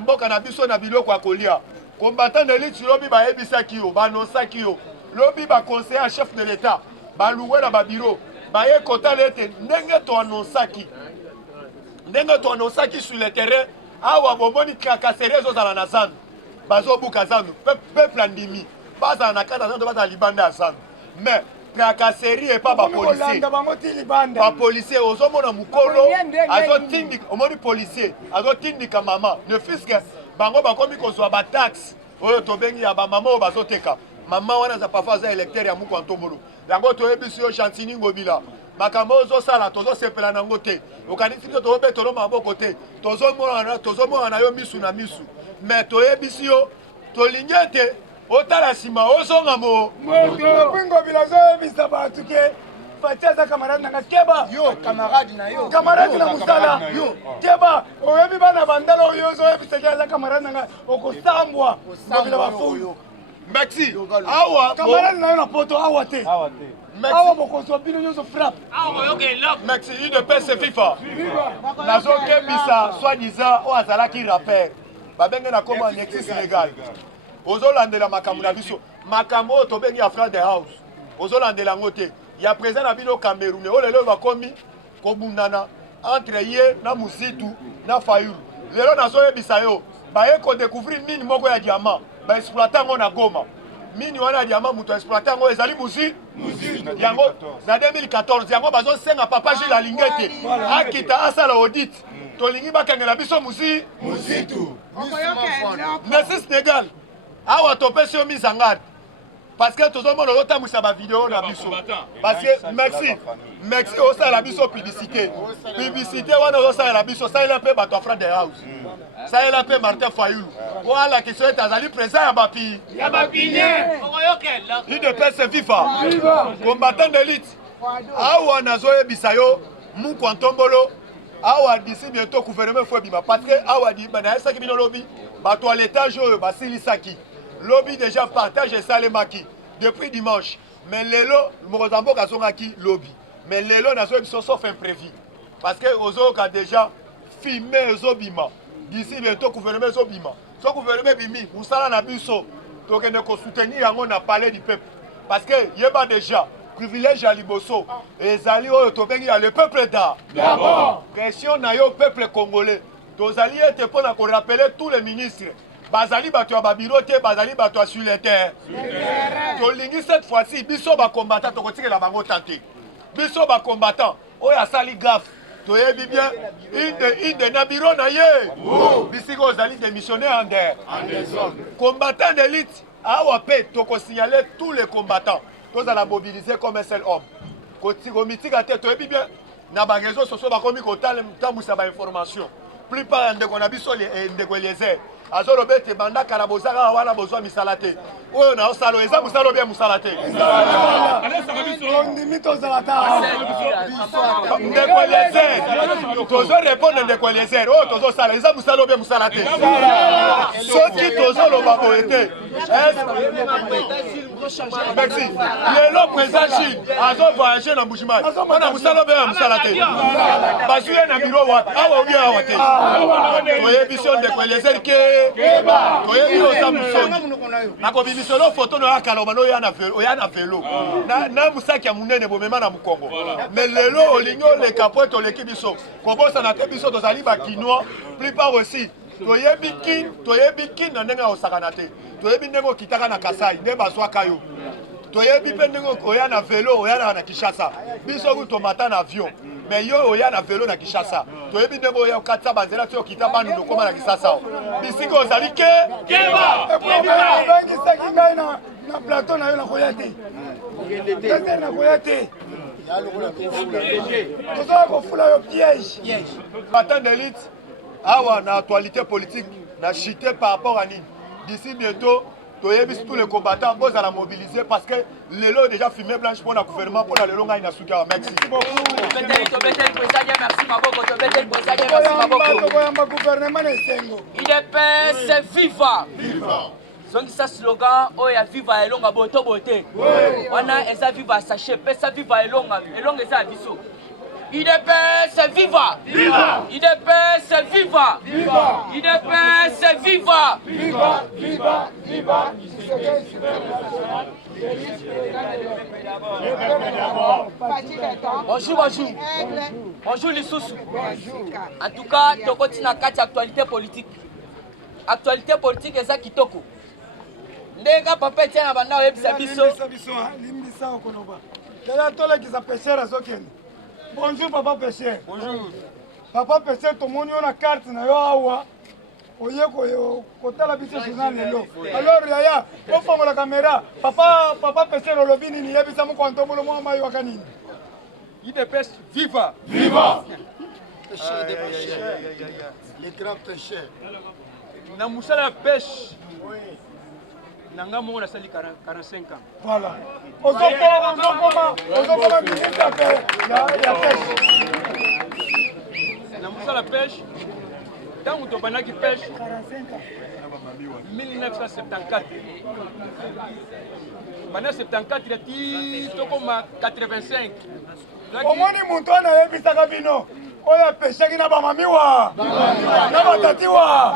mboka na biso na biloko ya kolia combattant de lutte lobi bayebisaki yo banosaki yo lobi baconseiller chef de l'état baluwe na babiro baye kotala ete ndenge toanosaki sur le terrain awa bomoni tracasserie ezozala na zandu bazobuka zandu peuple andimi bazala na kata zandu bazala libanda ya zandu mais tracasserie epa bapolisier ozomona mokolo omoni policier azotindika mama ne fiske bango bakomi kozwa bataxe oyo tobengi ya bamama oyo bazoteka mama wana za parfois aza électeur ya muku antombolo yango toyebisi yo Chantini Ngobila makambo ozosala tozosepela nango te okanisi te tozobetolo maboko te tozomona na yo misu na misu mais toyebisi yo tolingi ete otala nsima ozonga Ngobila azoyebisa bato ke Fati aza camarade nanga Keba Yo, camarade na yo. camarade na musala Keba oyebi bana bandala oyo ozoyebisa ke aza camarade nanga okosambwa Ngobila bafulu merci awa camarade na yo na poto awa te awa bokozwa bino nyonso frappe merci UDPS FIFA nazokebisa soi-disant oyo azalaki rappeur babenge na kombo anexis légal ozolandela makambo na biso makambo oyo tobengi ya frère de house ozolandela yango te ya président na bino camerounais oyo lelo bakomi kobundana entre ye na Muzitu na Fayulu lelo nazoyebisa yo baye kodécouvrir mine moko ya diamant baexploite yango na Goma mini wana ya diamant moto exploite yango ezali Muzitu yango na 2014 yango bazosenga papa Gilles alingi ete akita asala audit tolingi bakangela biso Muzitu merci Sénégal awa topesi yo mise en garde parce que tozomona ozotambwisa bavideo na biso parce que merci osalela biso publicité wana ozosalela biso salela mpe bato ya frère de house salela mpe Martin Fayulu po alakisa ete azali présent ya bapine UDPS FIFA combattant d'élite awa nazoyebisa yo muku antombolo awa d'ici bientôt gouvernement fo ebima parce que awa nayebisaki bino lobi bato ya l'étage oyo basilisaki lobi déjà partage esalemaki depuis dimanche mais lelo mokonzi ya mboka azongaki lobi mais lelo nazoyebiso sauf imprévu parce que ozoyoka déjà filme ezobima d'ici bientôt gouvernement ezobima so gouvernement ebimi mosala na biso tokende kosoutenir yango na palais du peuple parce que yeba déjà privilège ya liboso ezali oyo tobengi ya le peuple d'abord question na yo peuple congolais tozali ete mpo na korapele tous les ministres bazali bato ya babiro te bazali bato ya sur le terre tolingi cette fois-ci biso bacombattant tokotikela bango tante biso bacombattant oyo asali gaffe toyebi bien inde na biro na ye bisika ozali démissionnaire en der combattant d'élite awa mpe tokosignale tous les combattants tozala mobiliser comme un seul homme komitika te toyebi bien na bareseau sociaux bakomi kotambusa bainformation plupart ya ndeko na biso ndeko Eliezer azoloba ete bandaka na bozaka wana bozwa misala te oyo na osala eza mosala obi ya mosala te ndeko Eliezer tozorépondre ndeko Eliezer oyo tozosala eza mosala obi ya mosala te soki tozoloba boye te merci lelo président Chine azovoyage na Mbujimayi wana mosala obi ya mosala te bazwi ye na biro wapi awa obi awa te toyebi so ndeko Eliezer ke toyebi oza mosoni nakobimisolo foto na yakaloba oya na velo na musaki ya munene bomema na mukongo mais lelo olingi oleka po toleki biso kobosana te biso tozali bakinois plupart aussi toyebi kin na ndenge osakana te toyebi ndenge okitaka na Kasai nde bazwaka yo toyebi mpe ndenge oya na velo oya na Kinshasa biso ku tomata na avion mais yo oya na velo na Kinshasa toyebi ndenge oya okatisa banzela ti okita bandu lokoma na Kinshasa bisika ozali ke obengisi ngai na plateau na yo nakoya te desert nakoya te tozoya kofula yo piège combattant d'élite awa na actualité politique na chité par rapport à nini d'ici bientôt toyebi tous les combattants bozala mobiliser parce que lelo déjà fumé blanche pour le gouvernement pour la lelo ngai na suki awa merci tokoyamba gouvernement na esengo UDPS viva zongisa slogan oyo ya viva elonga boto bote wana eza viva sachet pesa viva elonga eza ya biso UDPS viva UDPS viva UDPS viva bonjour lisusu en tout cas tokotina kati actualité politique eza kitoko ndenge papa etia na banda oyebisa biso limbisa okoloba tala tolekisa pêcheur azokende bonjour papa pêcheur bonjour papa pêcheur tomoni yo na carte na yo awa oye kotala biso journal lelo alors yaya ofongola caméra papa pêcheur olobi nini yebisa mokontombolo mwa mai waka nini UDPS viva les grands pêcheurs na musala ya pêche nanga moko nasali 45 ans voilà ozokoma ministre ya pêche na musala ya pêche ntango tobandaki pêche 1974 banda 74 ti tokoma 85 omoni moto wana ayebisaka bino oyo apeshaki na bamami wa na batati wa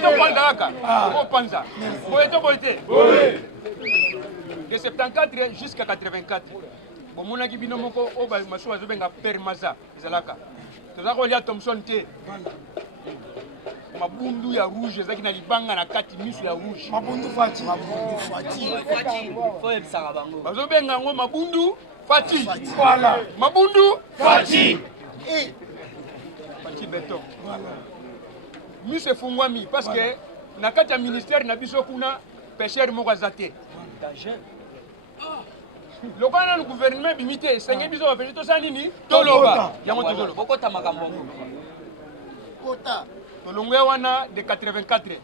topanza kaka opanza boye to boye te de 74 jusqu'à 84 bomonaki bino moko oyo bamasusu bazobenga père maza ezalaka toza kolia Thomson te mabundu ya rouge ezalaki na libanga na kati miso ya rouge mabundu fati bazobenga yango mabundu fati voilà mabundu fati fati beton miso efungwami parce que na kati ya ministère na biso kuna pêcheur moko aza te lokola nanu gouvernement ebimi te esenge biso bapeshe tosala nini toloba yango tozoloba bokota makambo tolongwe wana de 84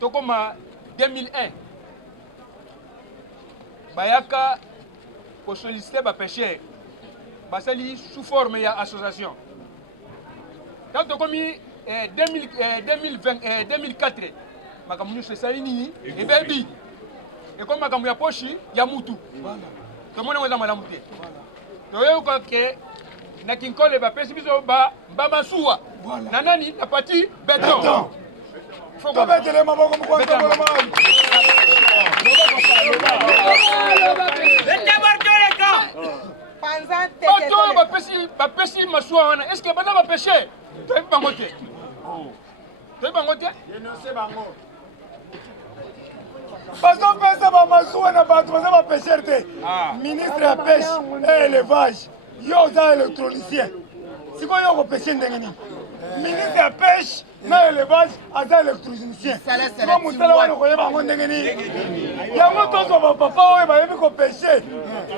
tokoma 2001 bayaka kosollicite bapêcheur basali sous forme ya association ntango tokomi 2004 makambo nyonso esali nini ebebi ekomi makambo ya poshi ya mutu tomoni ngo eza malamu te toyoka ke na kinkole bapesi biso bamasuwa na nani na pati beton tobetele maboko mokontombolo mai bato oyo bapesi masuwa wana estce banda bapeshe toyebi bango te bazopesa bamasuwa na bato baza bapesher te. Ministre ya pêche et élevage yo oza électronicien sikoyo okopeshe ndenge nini? Ministre ya pêche na élevage aza électronicien siko mosala wana okoyeba yango ndenge nini? Yango tozwa bapapa oyo bayebi kopeshe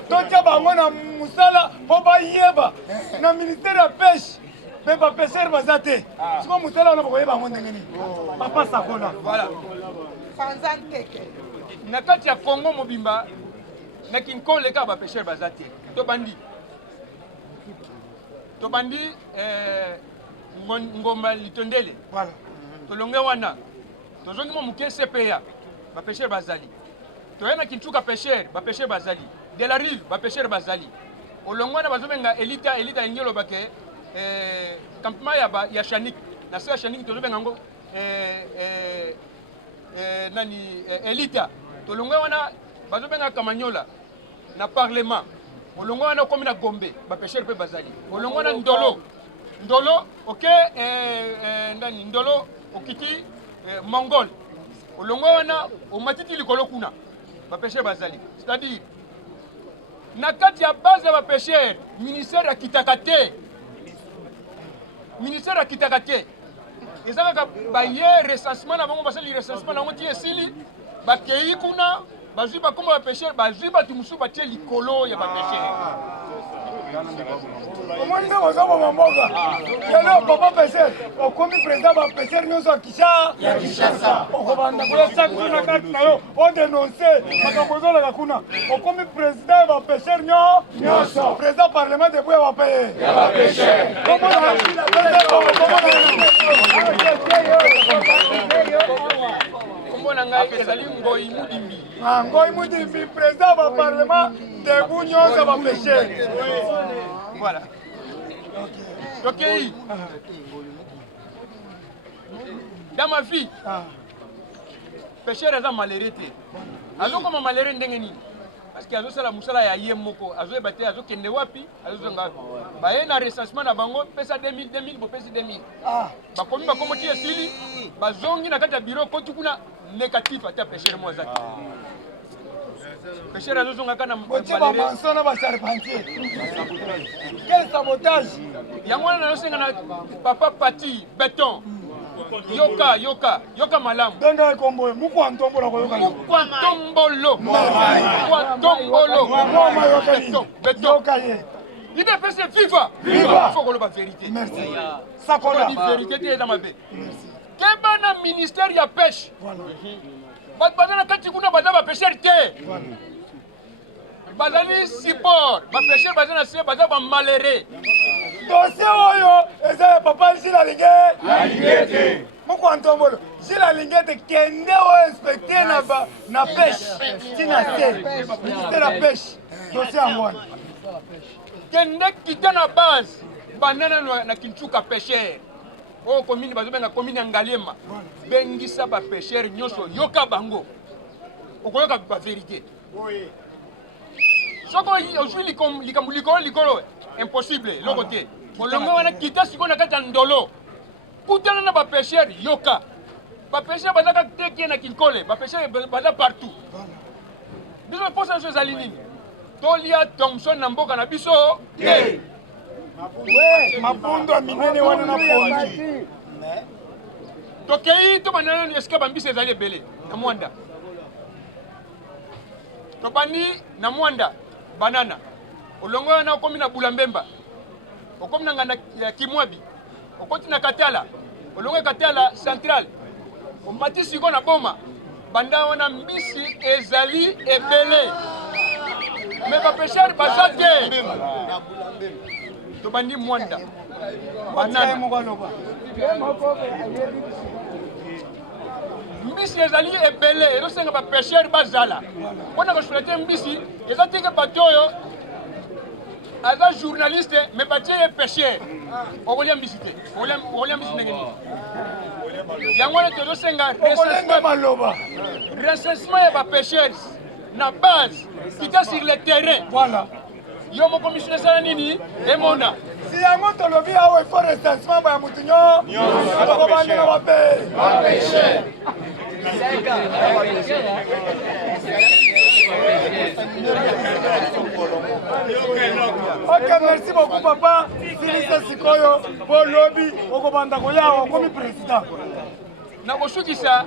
totia bango na mosala mpo bayeba na ministère ya pêche mpe bapesher baza te siko mosala wana bokoyeba yango ndenge nini? Papa Sakola Voilà. Panza Nteke. Na kati ya Congo mobimba na Kinkole ka bapesher baza te. Tobandi ngomba litondele. Voilà. Tolonge wana. Tozongi mo muke CPA bapesher bazali. Toyena Kinchuka pêcheur bapesher bazali. De la rive bapesher bazali. Olongwana bazobenga elita ingelo bake campement ya Chanik. Na sa Chanik tozobenga ngo nani elita tolonga wana bazobenga kamanyola na parlement olonga wana komi na Gombe bapesher pe bazali olonga wana ndolo ok nani ndolo okiti mongol olonga wana omatiti likolo kuna bapesher bazali c'est-à-dire na kati ya base ya bapesher ministère ya kitaka te ezaka ka baye recensement na bango basali recensement na ngoti esili bakei kuna bazwi bakoma bapesher bazwi batu musu batie likolo ya bapesher omoni nde kozoboma mboka lelo papa pesher okomi président bapesher nyonso ya Kinshasa okobanda koya chaque jour na karte na yo odenonce makambo ozoleka kuna okomi président ya bapesher nyonso président parlement de boya bapeye kombo na ngai ezali ngoi mudimbi ngoi mudimbi président ba parlement debu nyonso bapesher. Voilà. Ok. Dans ma vie, pêcheur est malheureux. Azo comme malheureux ndenge nini? Parce que azo sala musala ya ye moko, azo ebate azo kende wapi, azo zonga. Ba ye na recensement na bango pesa 2000 bo pesa 2000. Ba komi ba komoti esili, ba zongi na kati ya bureau ko tukuna négatif ata pêcheur mo azaki. Pêcheur azo zonga kana malheureux. Quel sabotage! Yango na yosenga na papa Pati béton. Yoka malamu. Denga kombo mukwa ntombola ko yoka. Mukwa ntombolo. Béton. Yoka ye. Il est fait viva. Il faut qu'on le la vérité. Merci. Sakola. La vérité est dans ma vie. Kebana ministère ya pêche. Voilà. Badana kati kuna badaba pêcheur te. Voilà. Bazali support, bapesher bazana se bazaba malheureux. Dossier oyo eza papa Gilles Alingete. Moko antombolo. Gilles Alingete kende o inspecter na pêche. Tina se. Ministère la pêche. Dossier amwana. Kende kita na base. Banana na Kinchuka pêcheur. O commune bazobenga commune Ngalema. Bengisa ba pêcheur nyoso yoka bango. Okoyoka ba vérité. Oui. Soko ozwi likolo impossible le côté molongo wana kita siko na kati ya ndolo kutana na bapesher yoka bapesher bazaka teke na Kinkole bapesher baza partout biso posa nyonso ezali nini tolia Thomson na mboka na biso te mapundo ya minene wana na pongi tokei tobanana esika bambisi ezali ebele na mwanda tobandi na mwanda banana olongo wana okomi na Bulambemba okomi na nganda ya Kimwabi okoti na Katala olongo Katala central omati siko na Boma banda wana mbisi ezali ebele me bapesher baza te tobandi mwanda banana mbisi ezali ebele ezosenga bapesher bazala mpona kosulate mbisi eza teke bato oyo aza journaliste me batie ye pêcheur okolia mbisi te okolia mbisi ndenge nini yango wana tozosenga recensement ya bapêcheurs na base kita sur le terrain yo moko misuna esala nini emona si yango tolobi awa ifo recensement ya mutu nyonso tokobandela bapesher Ok, merci beaucoup papa. Silisa sikoyo po lobby okobanda koya comme président. Na koshukisa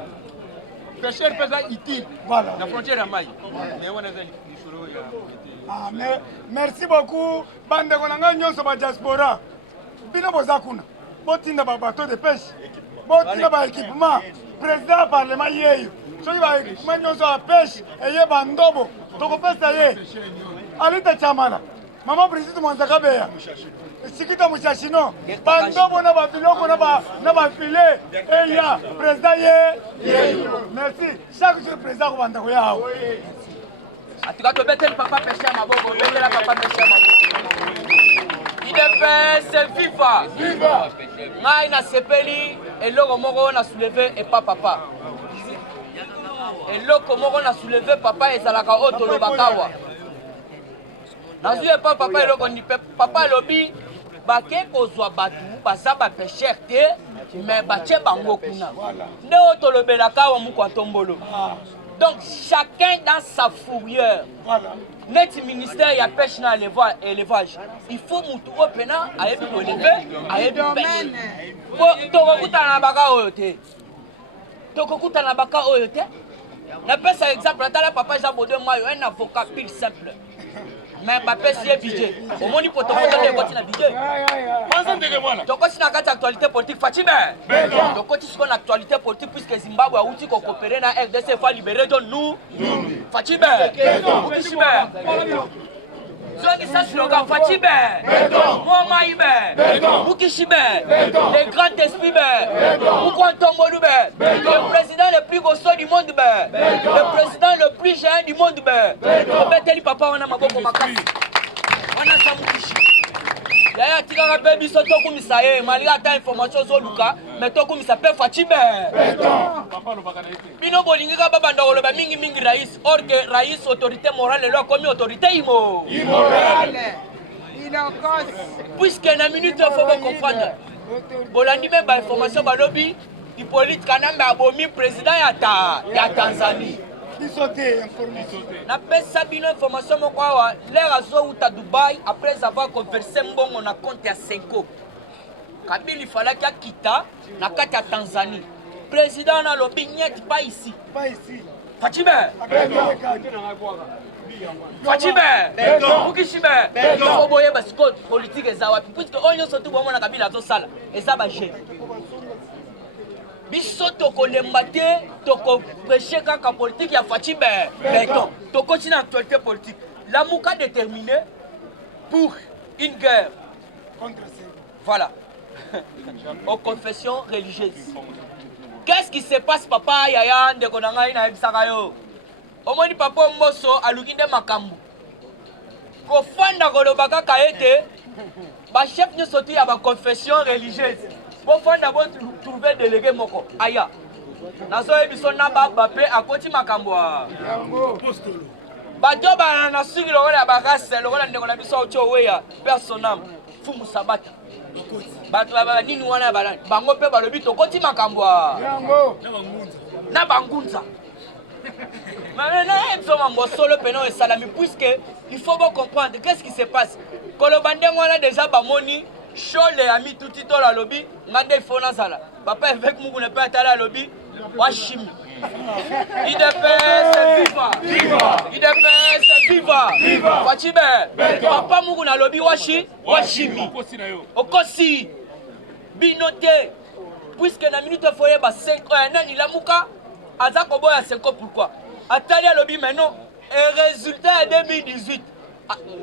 pêcheur pesa utile. Voilà. Na frontière ya mai. Mais wana za lisolo ya. Ah, mais merci beaucoup bande konanga nyonso ba diaspora. Bino boza kuna. Botinda ba bateau de pêche. Botinda ba équipement. Président parlement yeyo. Soki ba équipement nyonso ya pêche eye bandobo. Tokopesa ye. Alita chamana. Mama président Mwanzaka beya. Sikita mushashino. Bandobo na ba biloko na ba filet. Eya président ye. Merci. Chaque jour président ko banda ko yao. En tout cas, tu bêtes le papa pêché à ma bobo, bêtes le papa pêché à ma bobo. Il est c'est FIFA. FIFA. Moi, na sepeli, et l'eau moro na soulevé et pas papa. Et l'eau moro na soulevé papa et zalaka auto le bakawa. Na soulevé pas papa et l'eau ni papa lobi, baké kozwa batu, baza ba pêcher te, mais baché bango kuna. Ne auto le belaka wa mukwa tombolo. Donc chacun dans sa fourrière. Voilà. Net ministère y a pêche dans l'élevage. Il faut moutou au pena à ébi lever, à ébi pêche. Tokokuta na baka oyote. Tokokuta na baka oyote. Na pèse exemple, là papa Jean Baudouin moi un avocat pile simple. Mais ma pèse y budget. Au moins il faut tokokuta de na budget. Tokoti na kati actualité politique Fatime. Tokoti sur une actualité politique puisque Zimbabwe a outil qu'on coopérer na RDC va libérer de nous. Fatime. Ukishime. Zongi sa slogan Fatime. Moma ibe. Ukishime. Les grands esprits be. Ukwantombolu be. Le président le plus gossot du monde be. Le président le plus géant du monde be. Beteli papa wana maboko makasi. Wana samukishi. Yaya tika baby so toku misaye malika ta information zo luka mais toku misape Fatime. Papa no bakana ite. Bino bolingi ka baba ndolo ba mingi rais or que rais autorité morale lo comme autorité immorale. Puisque na minute il faut comprendre. Bolandi même ba information ba lobby di politique kanamba abomi président ya Tanzanie. Na pesa bino information moko awa l'air azo uta Dubaï après avoir conversé mbongo na compte ya Senko. Kabila fallait qu'il quitta na kati ya Tanzanie. Président na lobi nyet pas ici. Pas ici. Fatime. Fatime. Ukishime. Faut boyer parce que politique ezawa puisque onyo surtout bomo na Kabila zo sala. Ezaba je. Biso tokolemba te tokopêcher kaka politique ya Fatime beton tokoti na actualité politique Lamuka déterminé pour une guerre contre voilà aux confessions religieuses. Qu'est-ce qui se passe papa yaya ndeko na ngai na ebisaka yo omoni papa mboso aluki nde makambo kofanda koloba kaka ete ba chef nyonso te ya ba confession religieuse bofanda bo trouver délégué moko aya nazo ebiso na baba pe akoti makambo apostolo bato bana na suki lokola bakase lokola ndeko na biso ocho weya personnam fumu sabata bato baba nini wana bana bango pe balobi tokoti makambo na bangunza maintenant ebsoma mbosolo peno esalami puisque il faut bien comprendre qu'est-ce qui se passe koloba ndenge wana déjà bamoni Chole ami touti to la lobby ngande fona sala papa avec mugu ne peut être la lobby wa chimi IDPS viva IDPS viva Fatime papa mugu na lobby wa chimi okosi binote puisque na minute foye ba 5 nani Lamuka aza koboya 5 pourquoi atali la lobby maintenant et résultat en 2018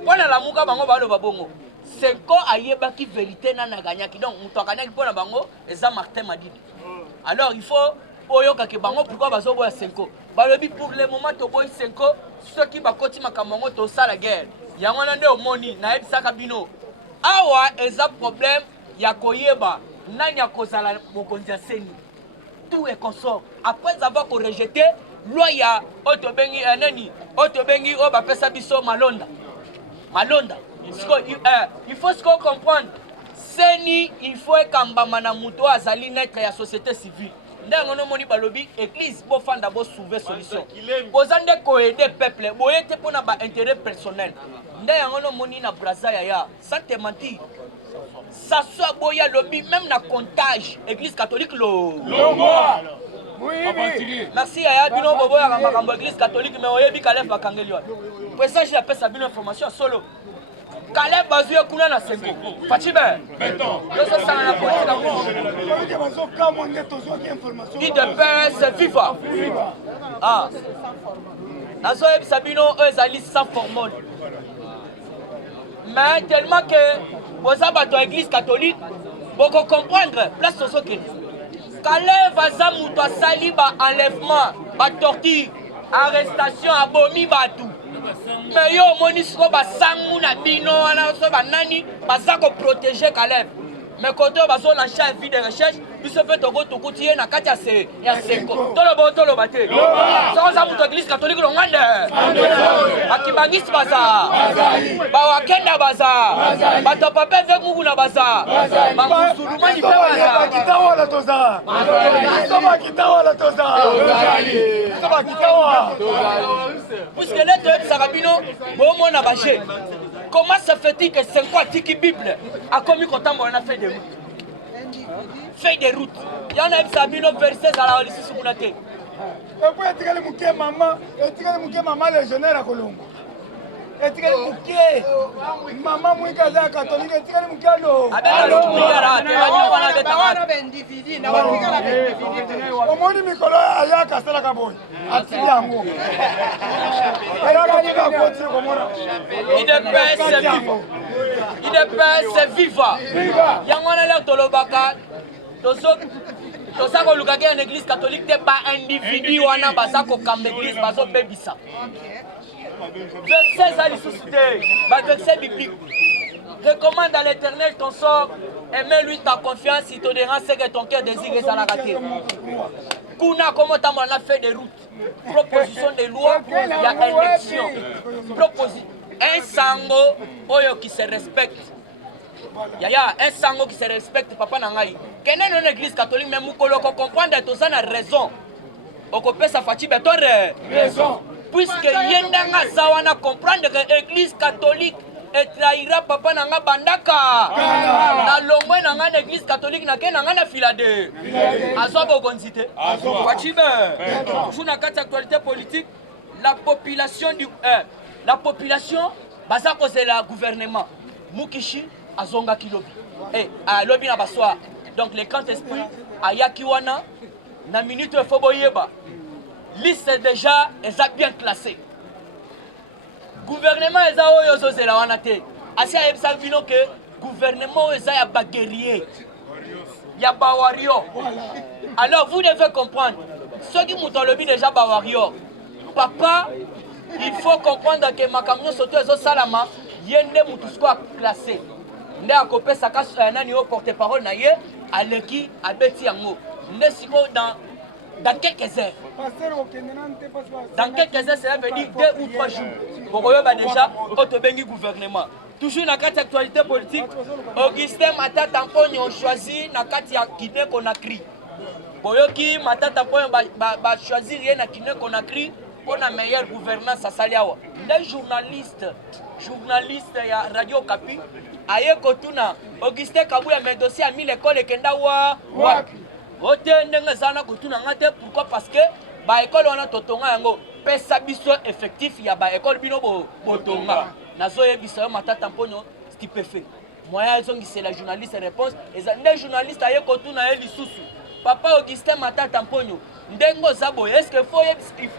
wana Lamuka bango ba lo babongo Senko ayeba qui vérité na gagné donc muto gagné pour na bango eza Martin Madidi. Alors il faut oyoka ke bango pourquoi bazo boya Senko. Balobi pour le moment to boy Senko ceux qui bakoti makambo to sala guerre. Yango na nde omoni na ebisaka bino. Awa eza problème ya koyeba nani akozala mokonzi ya seni. Tout est consort après avoir rejeté loi ya otobengi nani otobengi o ba pesa biso malonda. Il faut ce qu'on comprenne. Seni, il faut que Mbamana Mouto azali naître la société civile. ndenge nomoni balobi église bofanda bosouve solution boza nde koede peuple boye te mpona baintérêt personnel nde yango nomoni na braza yaya sans te mentir saso boya lobi même na comptage église catholique merci yaya bino boboyaka makambo église catholique mais oyebi Caleb bakangeli wana présage apesa bino information solo Caleb bazouye kuna na sengo Fachibe tososala na politique IDPS viva ah nazoyebisa bino oyo ezali sans formole mais tellement que boza bato ya église catholique boko comprendre place tozokende Caleb aza moto asali ba-enlèvement ba-torture arrestation abomi bato mais yo omoni siko basangu na bino wana so banani baza koprotege Caleb mais kote oyo bazolanche avis de recherche biso mpe tokotukuti ye na kati ya seko toloba te soko oza moto église catholique longande bakibangisi baza bawakenda baza bato pape vek mukuna baza bamusulumani mpe baza puisque nde toyebisaka bino bomona baje comment se fait-il que senko atiki bible akomi kotambola na feuille de route feuille de route yana yebisa bino verset ezalaka lisusu kuna te epo etikali moke mama légionnaire akolongo etikali moke mama mwika aza ya katolike etikali moke alo omoni mikolo ayaka asalaka boye atili yango ayaka akoti komona IDPS viva yango wana leo tolobaka toza kolukaki ya église catholique te baindividu wana baza kokamba église bazobebisa verset eza lisusu te baverset biblique recommande à l'éternel ton sort aimez-lui ta confiance il te donnera ce que ton cœur désire ezalaka te kuna komotambola na feuille de route proposition de loi ya élection un sango oyo qui se respecte yaya un sango qui se respecte papa na ngai kende non église catholique mais mukolo ko comprendre toza na raison okopesa fachi betore raison puisque yendanga za wana comprendre que église catholique etrahira papa na nga bandaka na longwe na nga na église catholique na ke na nga na filade azwa bokonzi te fachi be toujours na kati actualité politique la population baza kozela gouvernement mukishi azongaki lobi lobi na baswa donc le camp esprit ayaki wana na minute efo boyeba liste déjà eza bien classé gouvernement eza oyo ozozela wana te asi ayebisa bino ke gouvernement oyo eza ya baguerrier ya bawario alors vous devez comprendre soki moto alobi déjà bawario papa il faut comprendre que makambo nyonso to ezosalama ye nde motu siko aclassé nde akopesaka nani oyo porte-parole na ye aleki abeti yango nde siko dans quelques heures cela veut dire 2 ou 3 jours bokoyoba déjà oyo tobengi gouvernement toujours na kati ya actualité politique Augustin Matata Mponyo choisi na kati ya Guinée Conakry boyoki Matata Mponyo choisir ye na Guinée Conakry pour la meilleure gouvernance à Saliawa. Les journalistes ya Radio Kapi, aye kotuna Augustin Kabouya mes dossiers a mis l'école Kenda wa ote ndenge zana kotuna ngate pourquoi parce que ba école wana totonga yango pesa biso effectif ya ba école bino botonga nazoye biso Matata Mponyo stupéfait moya zongi c'est la journaliste réponse et les journalistes aye kotuna ye lisusu papa Augustin Matata Mponyo ndengo zabo est-ce que faut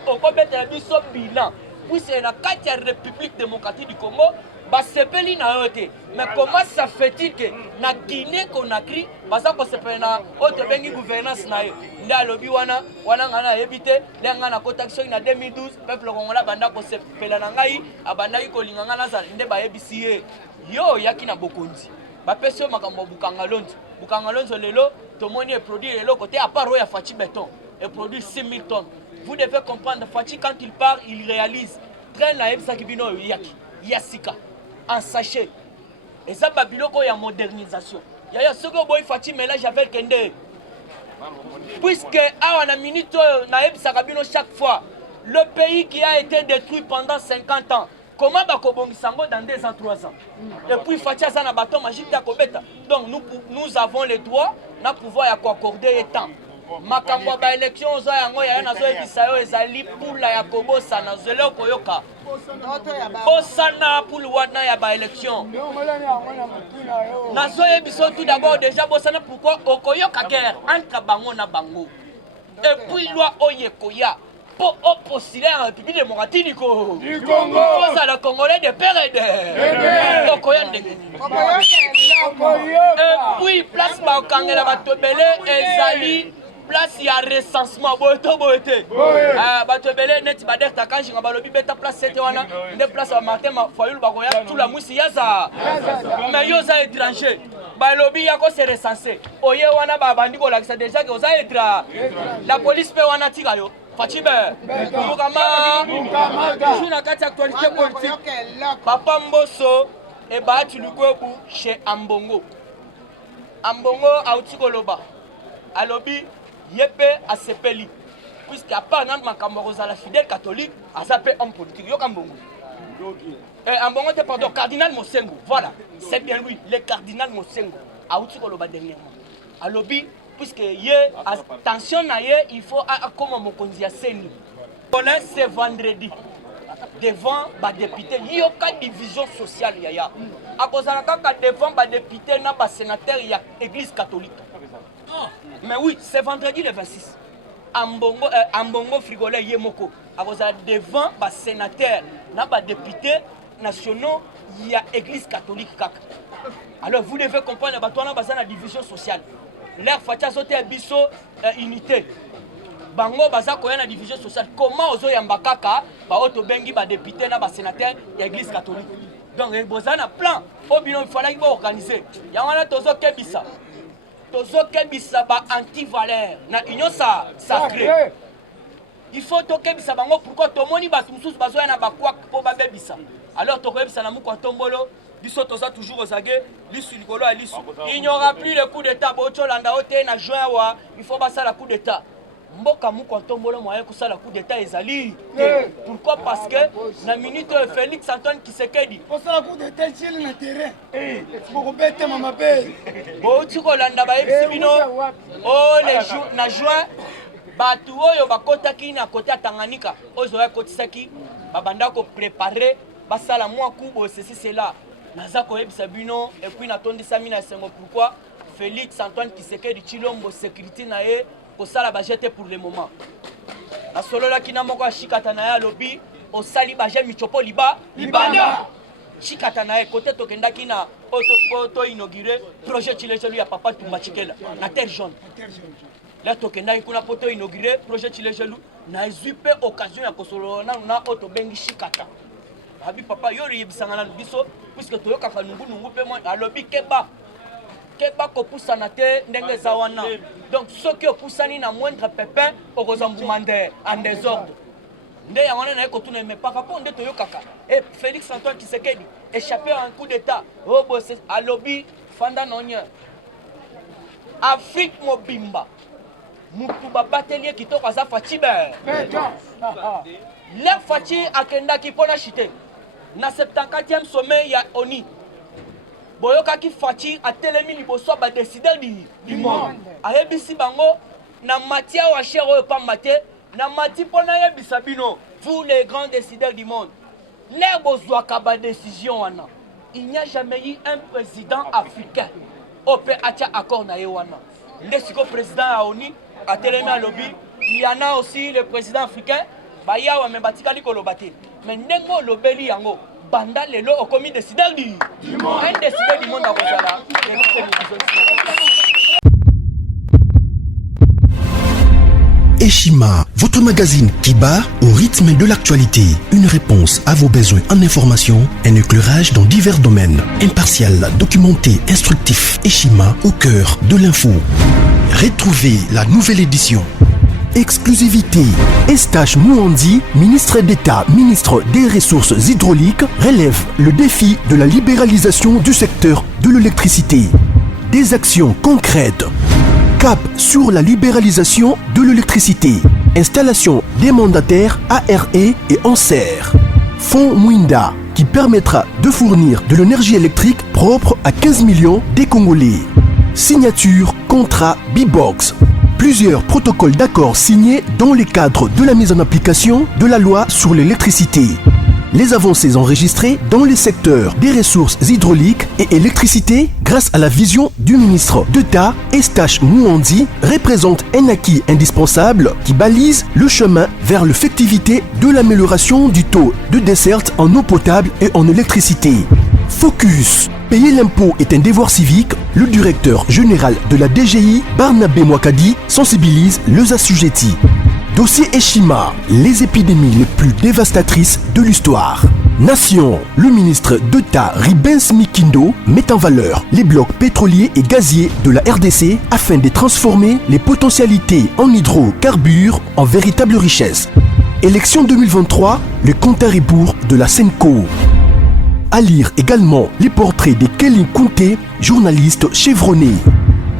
okobetela biso bilan puisque na kati ya République démocratique du Congo basepeli na yo te mais comment ça fait-il que na Guinée Conakry baza kosepela na oyo bengi gouvernance na yo nde alobi wana nga na yebi te nde nga na cotaction na 2012 peuple congolais banda kosepela na ngai abandaki kolinga nga nazala nde bayebisi ye yo yaki na bokonzi bapesi yo makambo bukanga lonzo lelo tomoni eproduire lelo côté à part oyo ya Fachi Béton et produit 6000 tonnes. Vous devez comprendre, Fachi, quand il part, il réalise. Train la Ebsakibino Yaki, Yassika, en sachet. Et ça, Babiloko, il y a modernisation. Il y a ce que Boy Fachi mélange avec Kende. Puisque awa na minute na bino chaque fois, le pays qui a été détruit pendant 50 ans, comment bakobongisa ngo dans 2 ans, 3 ans? Et puis Fatia ça na bâton magique ya kobeta. Donc nous avons le droit na pouvoir ya accorder temps. Makambo ba élection ozo yango ya na zo ebisa yo ezali pula ya kobosa na zelo koyoka. Bosana pour le wana ya ba élection. Na zo ebiso tout d'abord déjà bosana pourquoi okoyoka guerre entre bango na bango. Et puis loi oyekoya pour opposer en République démocratique du Congo. Pour ça le Congolais de père et de okoya ndenge. Et puis place ba okangela batobele ezali place ya recensement boto bote bato belé net bader takanji ngabalobi beta place c'était wana nde place wa Martin Fayulu bakoya tout la musi yaza mais yo za étranger balobi yako se recenser oye wana ba bandi ko lakisa déjà que oza étra la police pe wana tika yo Fachibe mukama juna kati actualité politique papa Mbosso e ba tu lukwebu chez Ambongo autikoloba alobi Yepe a sepeli, puisque à part nan makamorosa la fidèle catholique, a sapé homme politique. Yo Kambongo. Ambongo te pardon, cardinal Mosengo. Voilà, c'est bien lui, le cardinal Mosengo. A outi koloba dernièrement. A lobby, puisque yé attention na yé, il faut comme mon konzia seni. Voilà, c'est vendredi. Devant ba député, il y a une division sociale yaya. A cause de devant ba député na ba sénateur il y a église catholique. Mais oui, c'est vendredi le 26. Ambongo Frigolais Yemoko. Devant les sénateurs, les députés nationaux, il y a l'église catholique. Alors vous devez comprendre que la division sociale. L'air Fatia Sote Bisso unité. Bango baza koya na division sociale. Comment ozo yambakaka ba otobengi ba député na ba sénateur l'église catholique. Donc il un plan. Il fallait organiser. Il y a un tozo kebisa. Tozo kebisa ba anti-valeur na union sacrée. Il faut to kebisa bango pourquoi to moni ba mususu bazo na ba kwa po ba bebisa. Alors to kebisa na muko tombolo biso toza toujours aux aguets lisu likolo à lisu. Il n'y aura plus le coup d'état bocho landa ote na juin wa il faut basa la coup d'état. Mboka muko tombolo moyen ko ça la coup d'état ezali. Pourquoi parce que na minute Félix Antoine Tshisekedi ko ça la coup d'état sur le terrain. Pour bête mama be. Bocho ko landa ba ebisibino oh les jours na juin batu oyo bakotaki na côté ya Tanganyika ozoya kotisaki babanda ko préparer basala moi kubo ceci cela naza ko ebisa bino et puis natondisa mina sengo pourquoi Félix Antoine Tshisekedi Chilombo sécurité na ye ko sala ba jeter pour le moment na solo la kina moko shikata na ya lobby o sali ba je michopo libanda shikata na ye côté tokendaki na auto inaugurer projet Chilejelu ya papa Tumba Chikela na terre jaune. Là tokendaki kuna poto inaugurer projet Chilejelu na ezupe occasion ya kosolo na auto bengi shikata. Abi papa yo ribisanga na biso puisque toyoka nungu pe moi alobi keba ko pusana te ndenge za wana. Donc ceux qui opusani na moindre pépin okozambumande en désordre. Nde ya wana na ko tuna mais par rapport nde toyokaka et Félix Antoine Tshisekedi échappé à un coup d'état oh boss alobi fanda nonya Afrique mobimba mutu babatelier kitoko za Fachibe le Fachi akendaki pona chite na 74e sommet ya ONU boyoka ki Fachi atelemi liboso ba décideur du monde ayebisi bango na matia wa chero pa maté na mati pona yebisa bino vous les grands décideurs du monde les bozwaka ba décision wana il n'y a jamais eu un président africain au pe atia accord na yewana ndesiko président à ONU atelemi à lobby il y en a aussi le président africain baya wa mebatikali kolobate mais ndengo lobeli yango banda lelo okomi décideur du monde un décideur du monde à kozala Eshima, votre magazine qui bat au rythme de l'actualité. Une réponse à vos besoins en information, un éclairage dans divers domaines. Impartial, documenté, instructif. Eshima au cœur de l'info. Retrouvez la nouvelle édition. Exclusivité. Estache Mouandi, ministre d'État, ministre des Ressources hydrauliques, relève le défi de la libéralisation du secteur de l'électricité. Des actions concrètes. Cap sur la libéralisation de l'électricité. Installation des mandataires ARE et ANSER. Fonds Mwinda, qui permettra de fournir de l'énergie électrique propre à 15 millions des Congolais. Signature contrat B-Box. Plusieurs protocoles d'accord signés dans le cadre de la mise en application de la loi sur l'électricité. Les avancées enregistrées dans les secteurs des ressources hydrauliques et électricité grâce à la vision du ministre d'État Eustache Muhandi représentent un acquis indispensable qui balise le chemin vers l'effectivité de l'amélioration du taux de desserte en eau potable et en électricité. Focus. Payer l'impôt est un devoir civique. Le directeur général de la DGI, Barnabé Mwakadi, sensibilise les assujettis. Dossier Eshima, les épidémies les plus dévastatrices de l'histoire. Nation, le ministre d'État Ribens Mikindo met en valeur les blocs pétroliers et gaziers de la RDC afin de transformer les potentialités en hydrocarbures en véritable richesse. Élection 2023, le compte à rebours de la Senco. À lire également les portraits de Kelly Kunte, journaliste chevronné.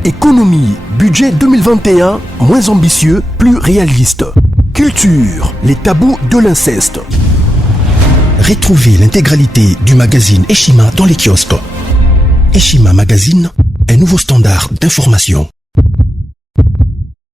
Économie, budget 2021, moins ambitieux, plus réaliste. Culture, les tabous de l'inceste. Retrouvez l'intégralité du magazine Eshima dans les kiosques. Eshima Magazine, un nouveau standard d'information.